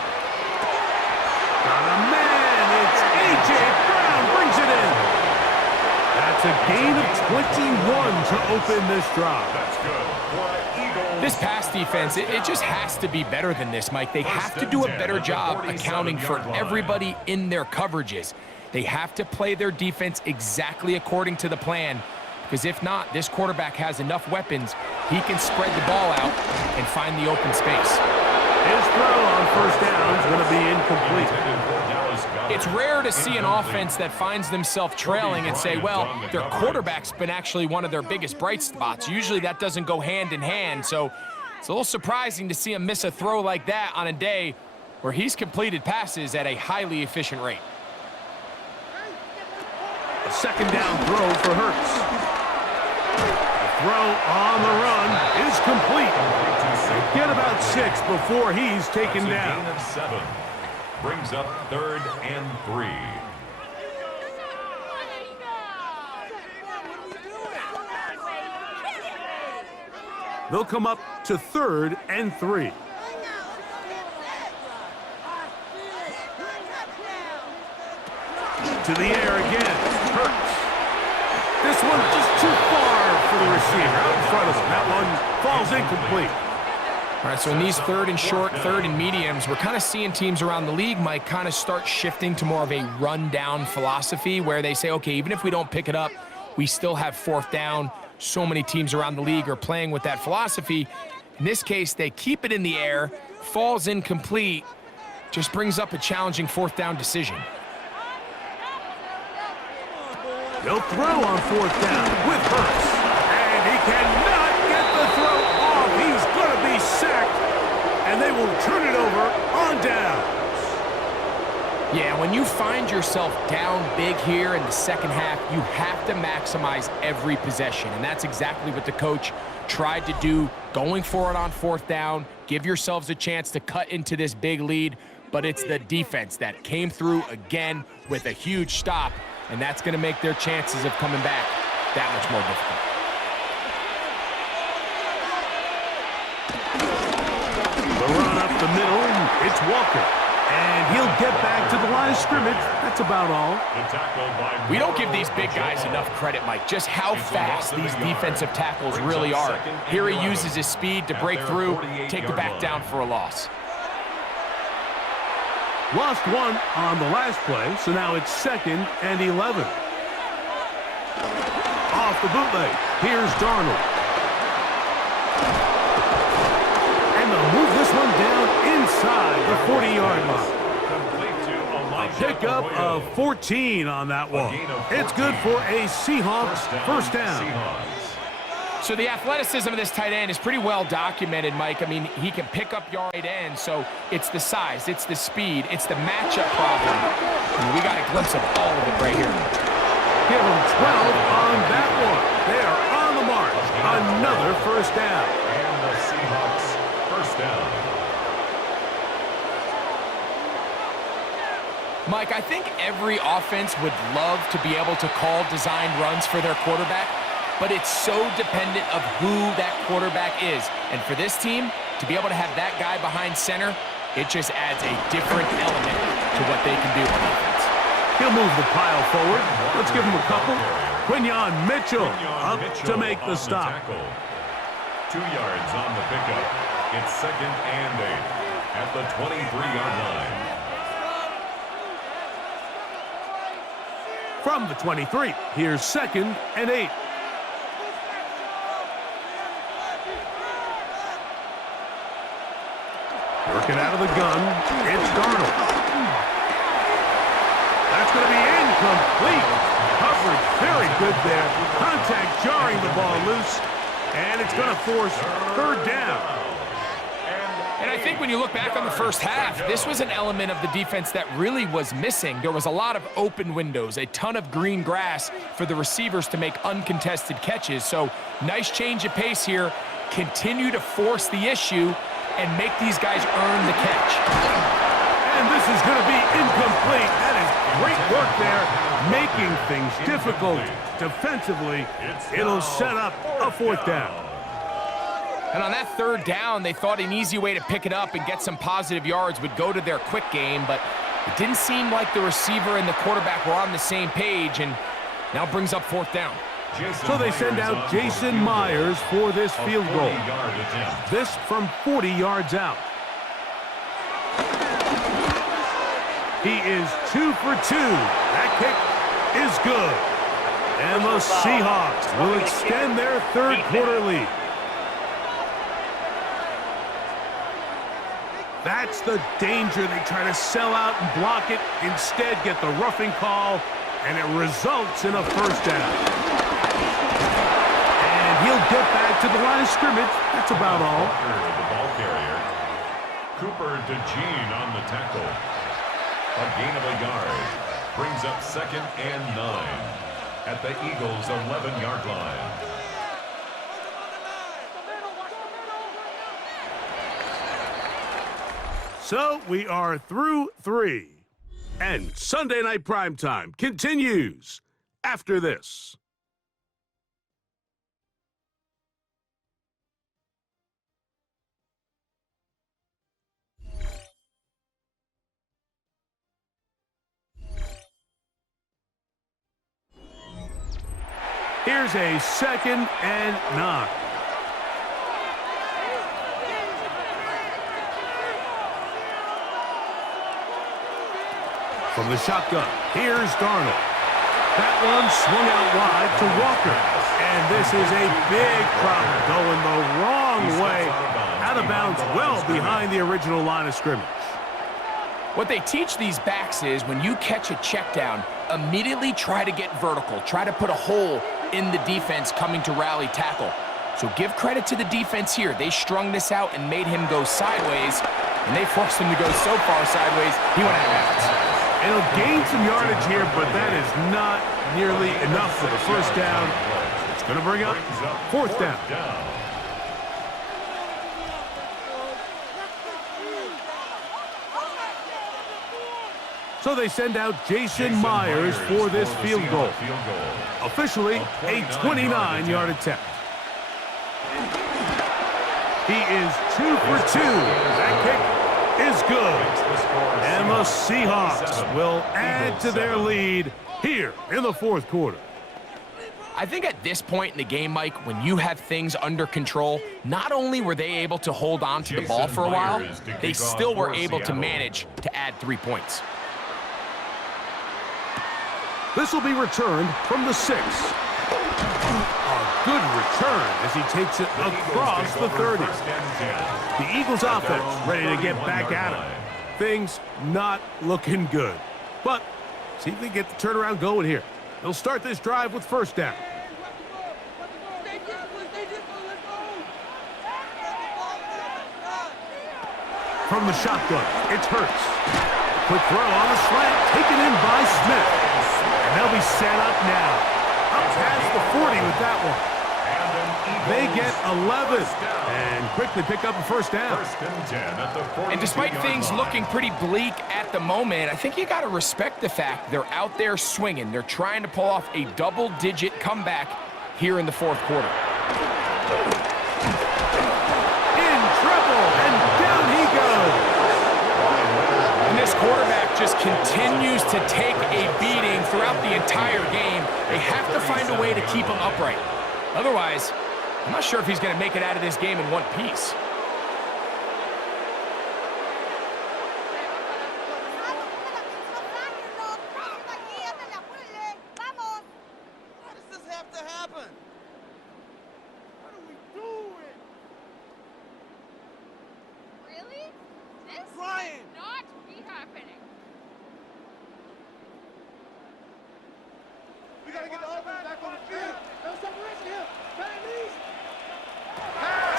Got a man. It's A.J. Brown brings it in. That's a gain of 21 to open this drive. That's good. This pass defense, it just has to be better than this, Mike. They have to do a better job accounting for everybody in their coverages. They have to play their defense exactly according to the plan, because if not, this quarterback has enough weapons, he can spread the ball out and find the open space. His throw on 1st down is going to be incomplete. It's rare to see an offense that finds themselves trailing and say, well, their quarterback's been actually one of their biggest bright spots. Usually that doesn't go hand in hand, so it's a little surprising to see him miss a throw like that on a day where he's completed passes at a highly efficient rate. A 2nd down throw for Hurts. The throw on the run is complete. Get about 6 before he's taken down. Gain of 7. Brings up 3rd and 3. They'll come up to 3rd and 3. To the air again. Hurts. This one just too far for the receiver out in front of him. That one falls incomplete. All right, so in these 3rd and short, 3rd and mediums, we're kind of seeing teams around the league, Mike, kind of start shifting to more of a run-down philosophy where they say, okay, even if we don't pick it up, we still have 4th down. So many teams around the league are playing with that philosophy. In this case, they keep it in the air, falls incomplete, just brings up a challenging 4th down decision. They'll throw on 4th down with Hurts. And he cannot get the throw off. He's going to be sacked. And they will turn it over on downs. Yeah, when you find yourself down big here in the 2nd half, you have to maximize every possession. And that's exactly what the coach tried to do, going for it on 4th down, give yourselves a chance to cut into this big lead. But it's the defense that came through again with a huge stop. And that's going to make their chances of coming back that much more difficult. The run up the middle, it's Walker. And he'll get back to the line of scrimmage. That's about all. We don't give these big guys enough credit, Mike, just how fast these defensive tackles really are. Here he uses his speed to break through, take the back down for a loss. Lost one on the last play, so now it's 2nd and 11. Off the bootleg, here's Darnold. And they'll move this one down inside the 40-yard line. A pickup of 14 on that one. It's good for a Seahawks 1st down. So the athleticism of this tight end is pretty well documented, Mike. I mean, he can pick up yard end, so it's the size, it's the speed, it's the matchup problem. And we got a glimpse of all of it right here. Give him 12 on that one. They are on the march. Another 1st down. And the Seahawks 1st down. Mike, I think every offense would love to be able to call designed runs for their quarterback, but it's so dependent of who that quarterback is. And for this team, to be able to have that guy behind center, it just adds a different element to what they can do on offense. He'll move the pile forward. Let's give him a couple. Quinyon Mitchell up to make the stop. 2 yards on the pickup. It's 2nd and 8 at the 23-yard line. From the 23, here's 2nd and 8. Working out of the gun, it's Darnold. That's going to be incomplete. Coverage very good there. Contact jarring the ball loose, and it's going to force third down. And I think when you look back on the first half, this was an element of the defense that really was missing. There was a lot of open windows, a ton of green grass for the receivers to make uncontested catches. So nice change of pace here. Continue to force the issue and make these guys earn the catch. And this is going to be incomplete. That is great work there, making things difficult defensively. It'll set up a fourth down. And on that third down, they thought an easy way to pick it up and get some positive yards would go to their quick game, but it didn't seem like the receiver and the quarterback were on the same page, and now brings up fourth down. So they send out Jason Myers for this field goal. This from 40 yards out. He is 2 for 2. That kick is good. And the Seahawks will extend their third quarter lead. That's the danger. They try to sell out and block it. Instead, get the roughing call, and it results in a first down. And he'll get back to the line of scrimmage. That's about all. The ball carrier. Cooper DeJean on the tackle. A gain of a yard. Brings up 2nd and 9 at the Eagles' 11-yard line. So we are through 3. And Sunday Night Primetime continues after this. Here's a 2nd and 9. From the shotgun, here's Darnold. That one swung out wide to Walker. And this is a big problem going the wrong way. Out of bounds well behind the original line of scrimmage. What they teach these backs is when you catch a check down, immediately try to get vertical. Try to put a hole in the defense coming to rally tackle. So give credit to the defense here. They strung this out and made him go sideways, and they forced him to go so far sideways, he went out of bounds. And he'll gain some yardage here, but that is not nearly enough for the first down. It's going to bring up fourth down. So they send out Jason Myers for this field goal. Officially a 29-yard attempt. He is 2 for 2. That kick is good. And the Seahawks will add to their lead here in the fourth quarter. I think at this point in the game, Mike, when you have things under control, not only were they able to hold on to the ball for a while, they still were able to manage to add 3 points. This will be returned from the 6. A good return as he takes it across the 30. The Eagles offense ready to get back at him. Things not looking good. But see if they get the turnaround going here. They'll start this drive with first down. From the shotgun, it's Hurts. Quick throw on the slant, taken in by Smith. And they'll be set up now. Up past the 40 with that one. They get 11 and quickly pick up a first down. And despite things looking pretty bleak at the moment, I think you got to respect the fact they're out there swinging. They're trying to pull off a double-digit comeback here in the fourth quarter. In trouble, and down he goes. And this quarterback just continues to take a beating throughout the entire game. They have to find a way to keep him upright. Otherwise, I'm not sure if he's going to make it out of this game in one piece. Why does this have to happen? What are we doing? Really?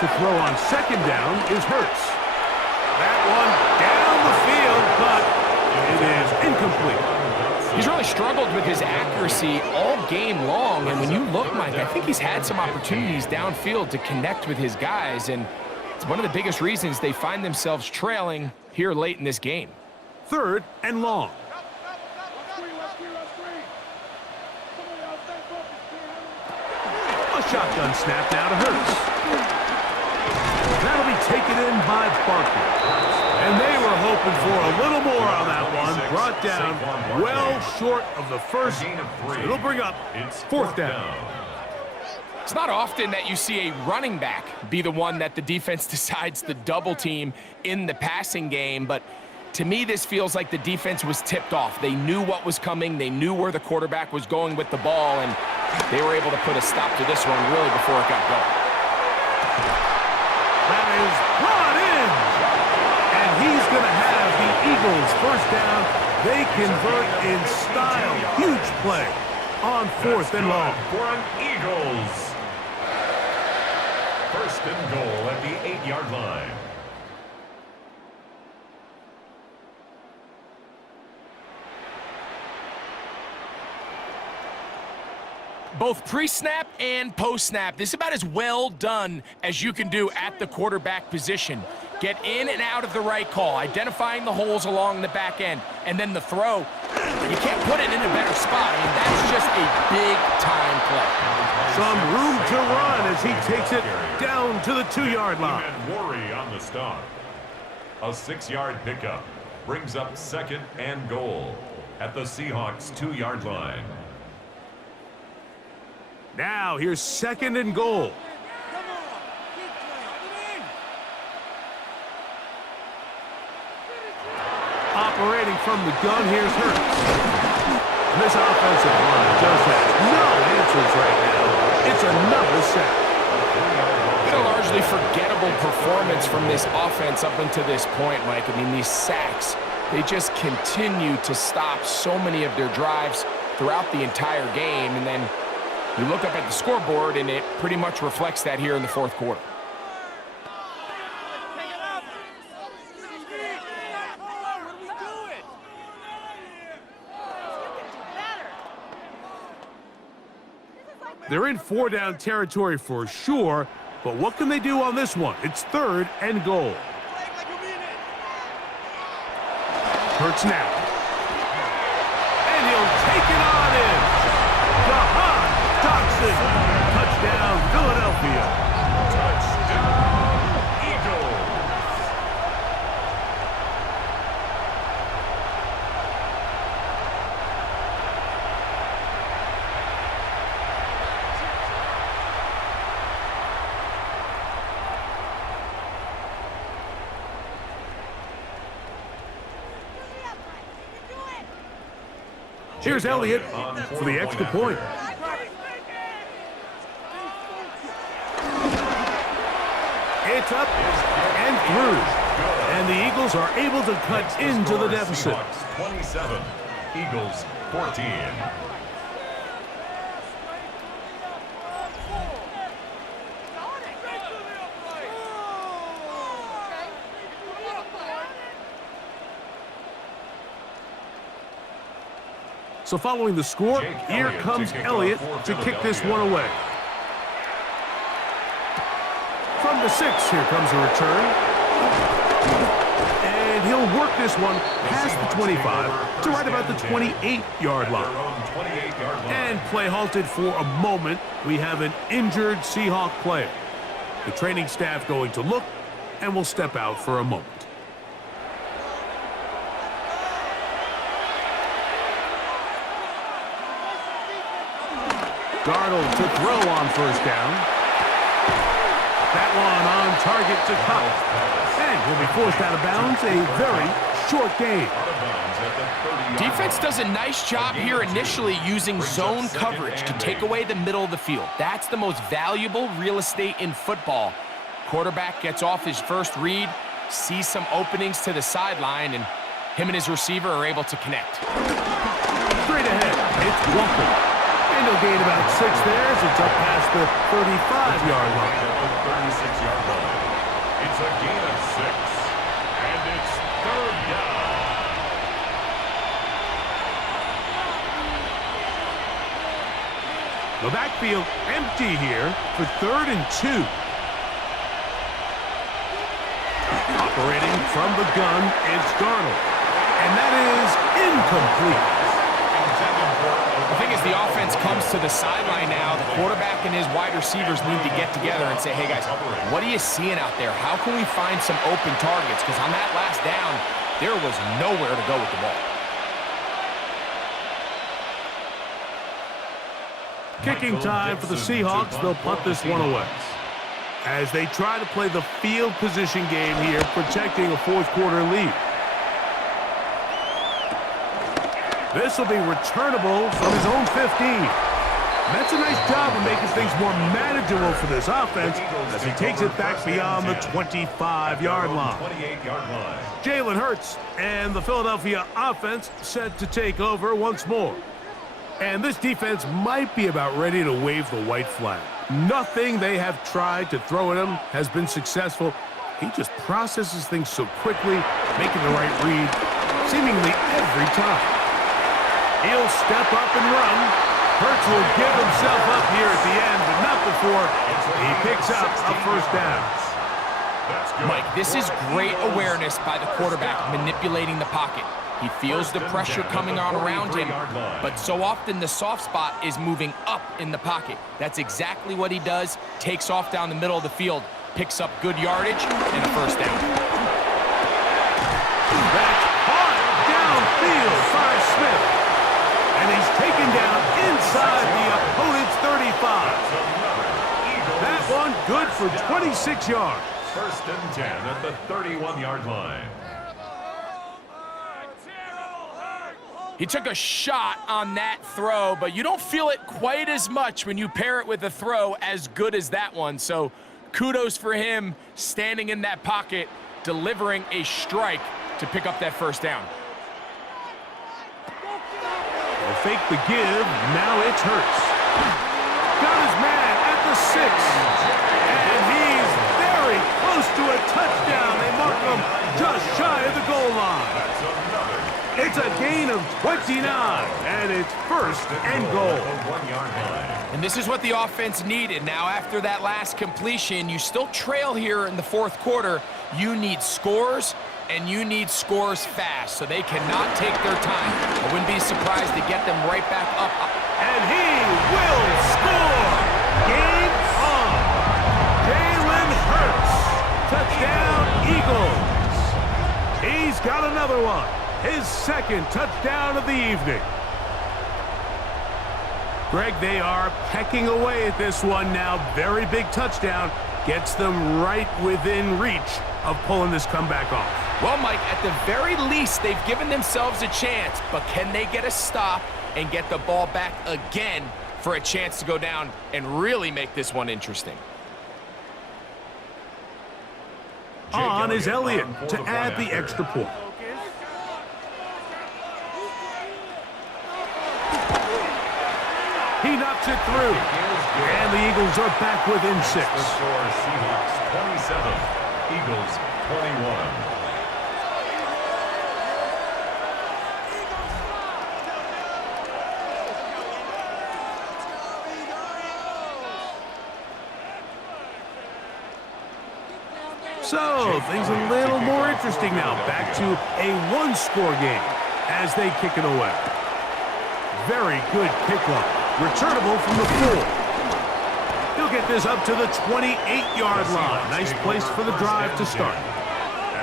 To throw on second down is Hurts. That one down the field, but it is incomplete. He's really struggled with his accuracy all game long, and when you look, Mike, I think he's had some opportunities downfield to connect with his guys, and it's one of the biggest reasons they find themselves trailing here late in this game. 3rd and long. A shotgun snap now to Hurts. That'll be taken in by Barkley. And they were hoping for a little more on that one. Brought down well short of the first. So it'll bring up 4th down. It's not often that you see a running back be the one that the defense decides to double team in the passing game, but to me, this feels like the defense was tipped off. They knew what was coming. They knew where the quarterback was going with the ball, and they were able to put a stop to this one really before it got going. That is brought in. And he's going to have the Eagles 1st down. They convert in style. Huge play on 4th and long. For an Eagles. 1st and goal at the 8-yard line. Both pre-snap and post-snap, this is about as well done as you can do at the quarterback position. Get in and out of the right call, identifying the holes along the back end, and then the throw. You can't put it in a better spot. I mean, that's just a big-time play. Some room to run as he takes it down to the 2-yard line. And worry on the stop. A 6-yard pickup brings up 2nd and goal at the Seahawks 2-yard line. Now here's 2nd and goal. Operating from the gun, here's Hurts. This offensive line just has no answers right now. It's another sack. Been a largely forgettable performance from this offense up until this point, Mike. I mean, these sacks, they just continue to stop so many of their drives throughout the entire game, and then you look up at the scoreboard, and it pretty much reflects that here in the 4th quarter. They're in 4-down territory for sure, but what can they do on this one? It's 3rd and goal. Hurts now. And he'll take it on in. Jahan Dotson. Touchdown, Philadelphia. Touchdown, Eagles. Here's Elliott for the extra point. It's up and through. And the Eagles are able to cut into the deficit. Seahawks 27, Eagles 14. So following the score, here comes Elliott to kick this one away. From the 6, here comes a return. And he'll work this one past the 25 to right about the 28-yard line. And play halted for a moment. We have an injured Seahawk player. The training staff going to look and will step out for a moment. Darnold to throw on 1st down. That one on target to Cup. And he'll be forced out of bounds. A very short game. Defense does a nice job here initially using zone coverage to take away the middle of the field. That's the most valuable real estate in football. Quarterback gets off his first read, sees some openings to the sideline, and him and his receiver are able to connect. Straight ahead, it's Walker. And they'll gain about 6 there as it's up past the 35-yard line. At the 36-yard line. It's a gain of 6. And it's third down. The backfield empty here for 3rd and 2. Operating from the gun, it's Darnold. And that is incomplete. The thing is, the offense comes to the sideline now. The quarterback and his wide receivers need to get together and say, hey, guys, what are you seeing out there? How can we find some open targets? Because on that last down, there was nowhere to go with the ball. Kicking time for the Seahawks. They'll punt this one away. As they try to play the field position game here, protecting a fourth-quarter lead. This will be returnable from his own 15. That's a nice job of making things more manageable for this offense as he takes it back beyond the 25-yard line. Jalen Hurts and the Philadelphia offense set to take over once more. And this defense might be about ready to wave the white flag. Nothing they have tried to throw at him has been successful. He just processes things so quickly, making the right read seemingly every time. He'll step up and run. Hurts will give himself up here at the end, but not before he picks up a first down. Mike, this is great awareness by the quarterback manipulating the pocket. He feels the pressure coming on around him, but so often the soft spot is moving up in the pocket. That's exactly what he does. Takes off down the middle of the field, picks up good yardage, and a first down. That's caught downfield by Smith. And he's taken down inside the opponent's 35. That one good for 26 yards. First and 10 at the 31-yard line. He took a shot on that throw, but you don't feel it quite as much when you pair it with a throw as good as that one. So kudos for him standing in that pocket, delivering a strike to pick up that first down. They'll fake the give. Now it's Hurts. Got his man at the 6. And he's very close to a touchdown. They mark him just shy of the goal line. It's a gain of 29, and it's first and goal. And this is what the offense needed. Now, after that last completion, you still trail here in the fourth quarter. You need scores, and you need scores fast, so they cannot take their time. I wouldn't be surprised to get them right back up. And he will score! Game on! Jalen Hurts! Touchdown, Eagles! He's got another one. His second touchdown of the evening. Greg, they are pecking away at this one now. Very big touchdown. Gets them right within reach of pulling this comeback off. Well, Mike, at the very least, they've given themselves a chance, but can they get a stop and get the ball back again for a chance to go down and really make this one interesting? On is Elliott to add the extra point. He knocks it through. And the Eagles are back within 6. The score, Seahawks 27, Eagles 21. So, things a little more interesting now. Back to a one-score game as they kick it away. Very good kickoff. Returnable from the 4. He'll get this up to the 28-yard line. Nice place for the drive to start.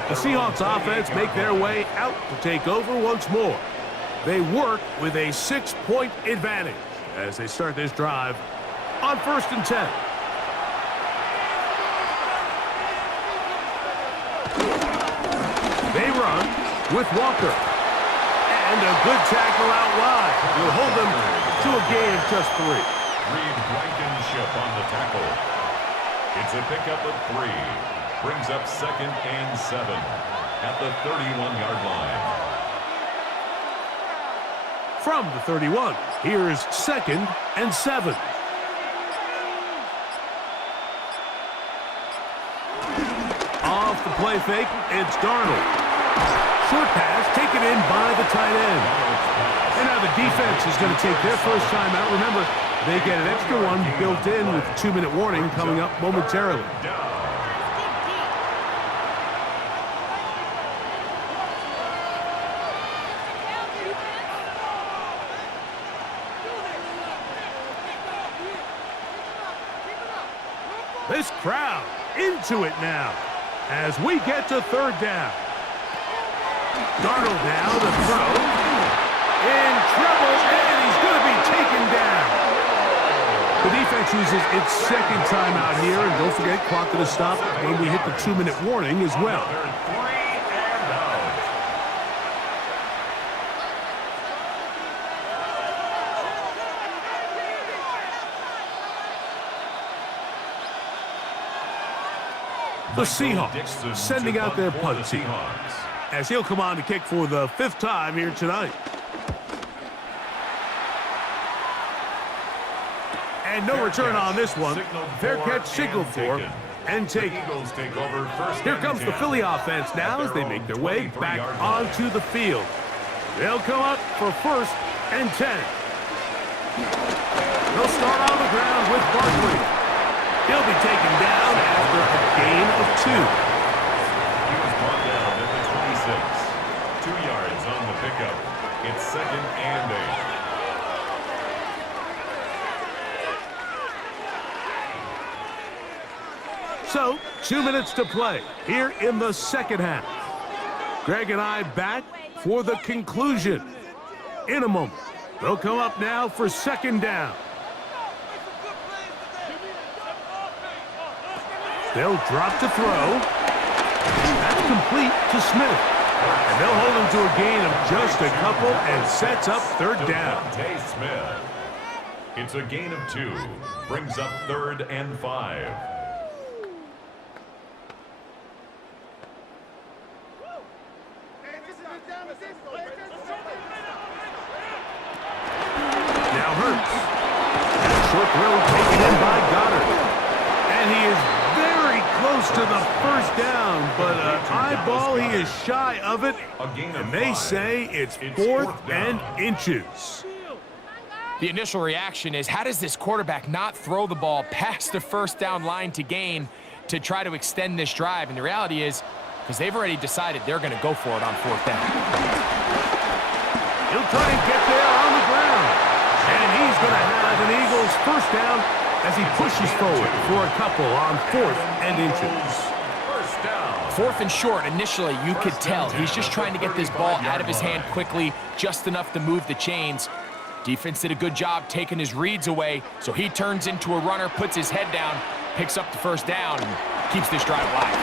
The Seahawks offense make their way out to take over once more. They work with a 6-point advantage as they start this drive on 1st and 10. They run with Walker. And a good tackle out wide will hold them to a gain of just 3. Reed Blankenship on the tackle. It's a pickup of 3. Brings up 2nd and 7 at the 31-yard line. From the 31, Here's 2nd and 7. Off the play fake, it's Darnold. Short pass taken in by the tight end. And now the defense is going to take their first time out. Remember, they get an extra one built in with 2-minute warning coming up momentarily. This crowd into it now as we get to 3rd down. Darnold now to throw. In trouble, and he's going to be taken down. The defense uses its 2nd timeout here, and don't forget, clock to the stop when we hit the 2-minute warning as well. The Seahawks sending out their punt team as he'll come on to kick for the 5th time here tonight. And no return on this one. Fair catch signaled for and taken. Here comes the Philly offense now as they make their way back onto the field. They'll come up for 1st and 10. They'll start on the ground with Barkley. He'll be taken down after a gain of 2. He was brought down at the 26. 2 yards on the pickup. It's 2nd and 8. So, 2 minutes to play here in the 2nd half. Greg and I back for the conclusion in a moment. They'll come up now for 2nd down. They'll drop to throw. That's complete to Smith. And they'll hold him to a gain of just a couple and sets up 3rd down. Smith. It's a gain of 2. Brings up 3rd and 5. Now Hurts. Short throw taken in by Goddard. And he is very close to the 1st down, but eyeball, he is shy of it. And they say it's 4th and inches. The initial reaction is, how does this quarterback not throw the ball past the 1st down line to gain to try to extend this drive? And the reality is, because they've already decided they're going to go for it on 4th down. He'll try and get there on the ground. And he's going to have an Eagles 1st down as he pushes forward for a couple on 4th and inches. 4th and short, initially, you could tell he's just trying to get this ball out of his hand quickly, just enough to move the chains. Defense did a good job taking his reads away, so he turns into a runner, puts his head down, picks up the 1st down, and keeps this drive alive.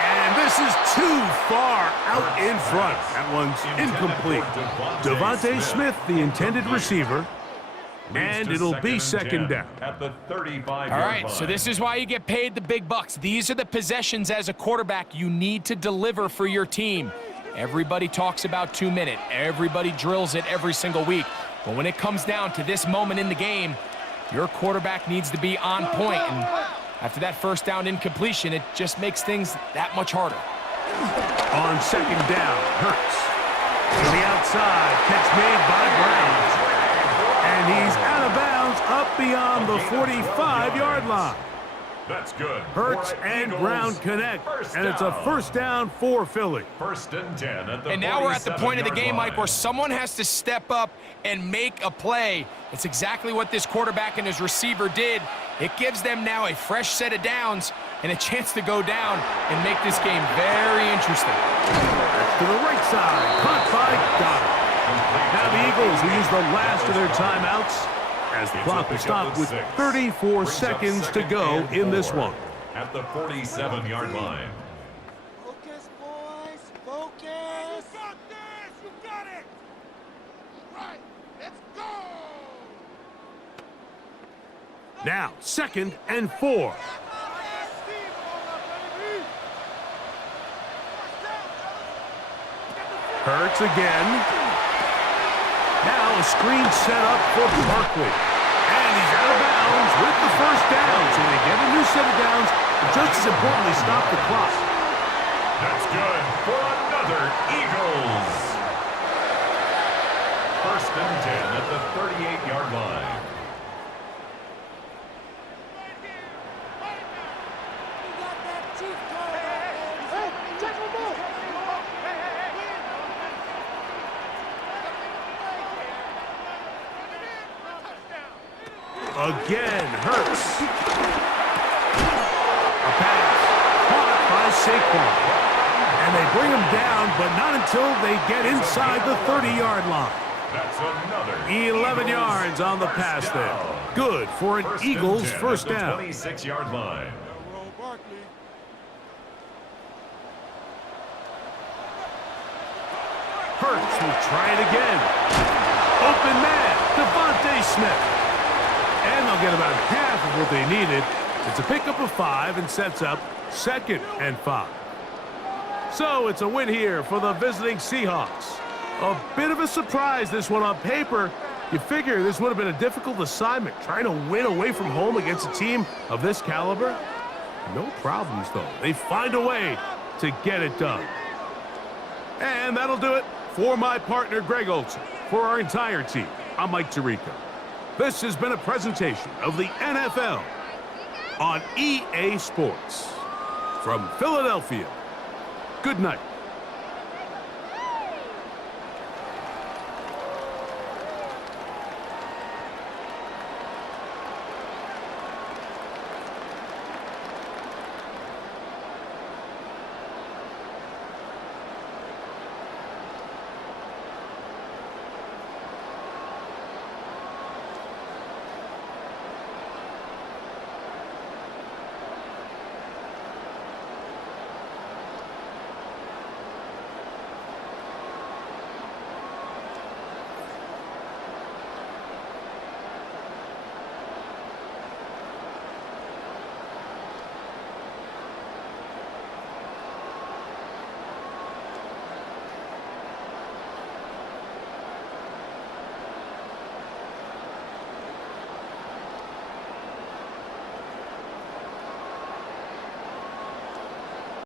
And this is too far out in front. That one's incomplete. Devontae Smith, the intended receiver, and it'll be 2nd down. At the 35-yard All right, so this is why you get paid the big bucks. These are the possessions as a quarterback you need to deliver for your team. Everybody talks about 2-minute. Everybody drills it every single week. But when it comes down to this moment in the game, your quarterback needs to be on point. And after that 1st down incompletion, it just makes things that much harder. On 2nd down, Hurts. To the outside, catch made by Brown. And he's out of bounds up beyond the 45-yard line. That's good. Hurts and Brown connect, and it's a 1st down for Philly. 1st and 10 at the And now we're at the point of the game, line. Mike, where someone has to step up and make a play. It's exactly what this quarterback and his receiver did. It gives them now a fresh set of downs and a chance to go down and make this game very interesting. To the right side, caught by Goddard. Now the Eagles will use the last of their timeouts as the clock will stop with 34 seconds to go in this one. At the 47-yard line. Focus, boys. Focus. You got this. You got it. Right. Let's go. Now, 2nd and 4. Hurts again. Now a screen set up for Barkley. And he's out of bounds with the first down. So they get a new set of downs, and just as importantly, stop the clock. That's good for another Eagles. First and 10 at the 38-yard line. Again, Hurts. A pass caught by Saquon. And they bring him down, but not until they get inside the 30-yard line. That's another 11 yards on the pass there. Good for an Eagles first down. 26-yard line. Hurts will try it again. Open man, Devontae Smith. And they'll get about half of what they needed. It's a pickup of 5 and sets up 2nd and 5. So it's a win here for the visiting Seahawks. A bit of a surprise, this one on paper. You figure this would have been a difficult assignment, trying to win away from home against a team of this caliber. No problems, though. They find a way to get it done. And that'll do it for my partner, Greg Olson. For our entire team, I'm Mike Tirico. This has been a presentation of the NFL on EA Sports. From Philadelphia, good night.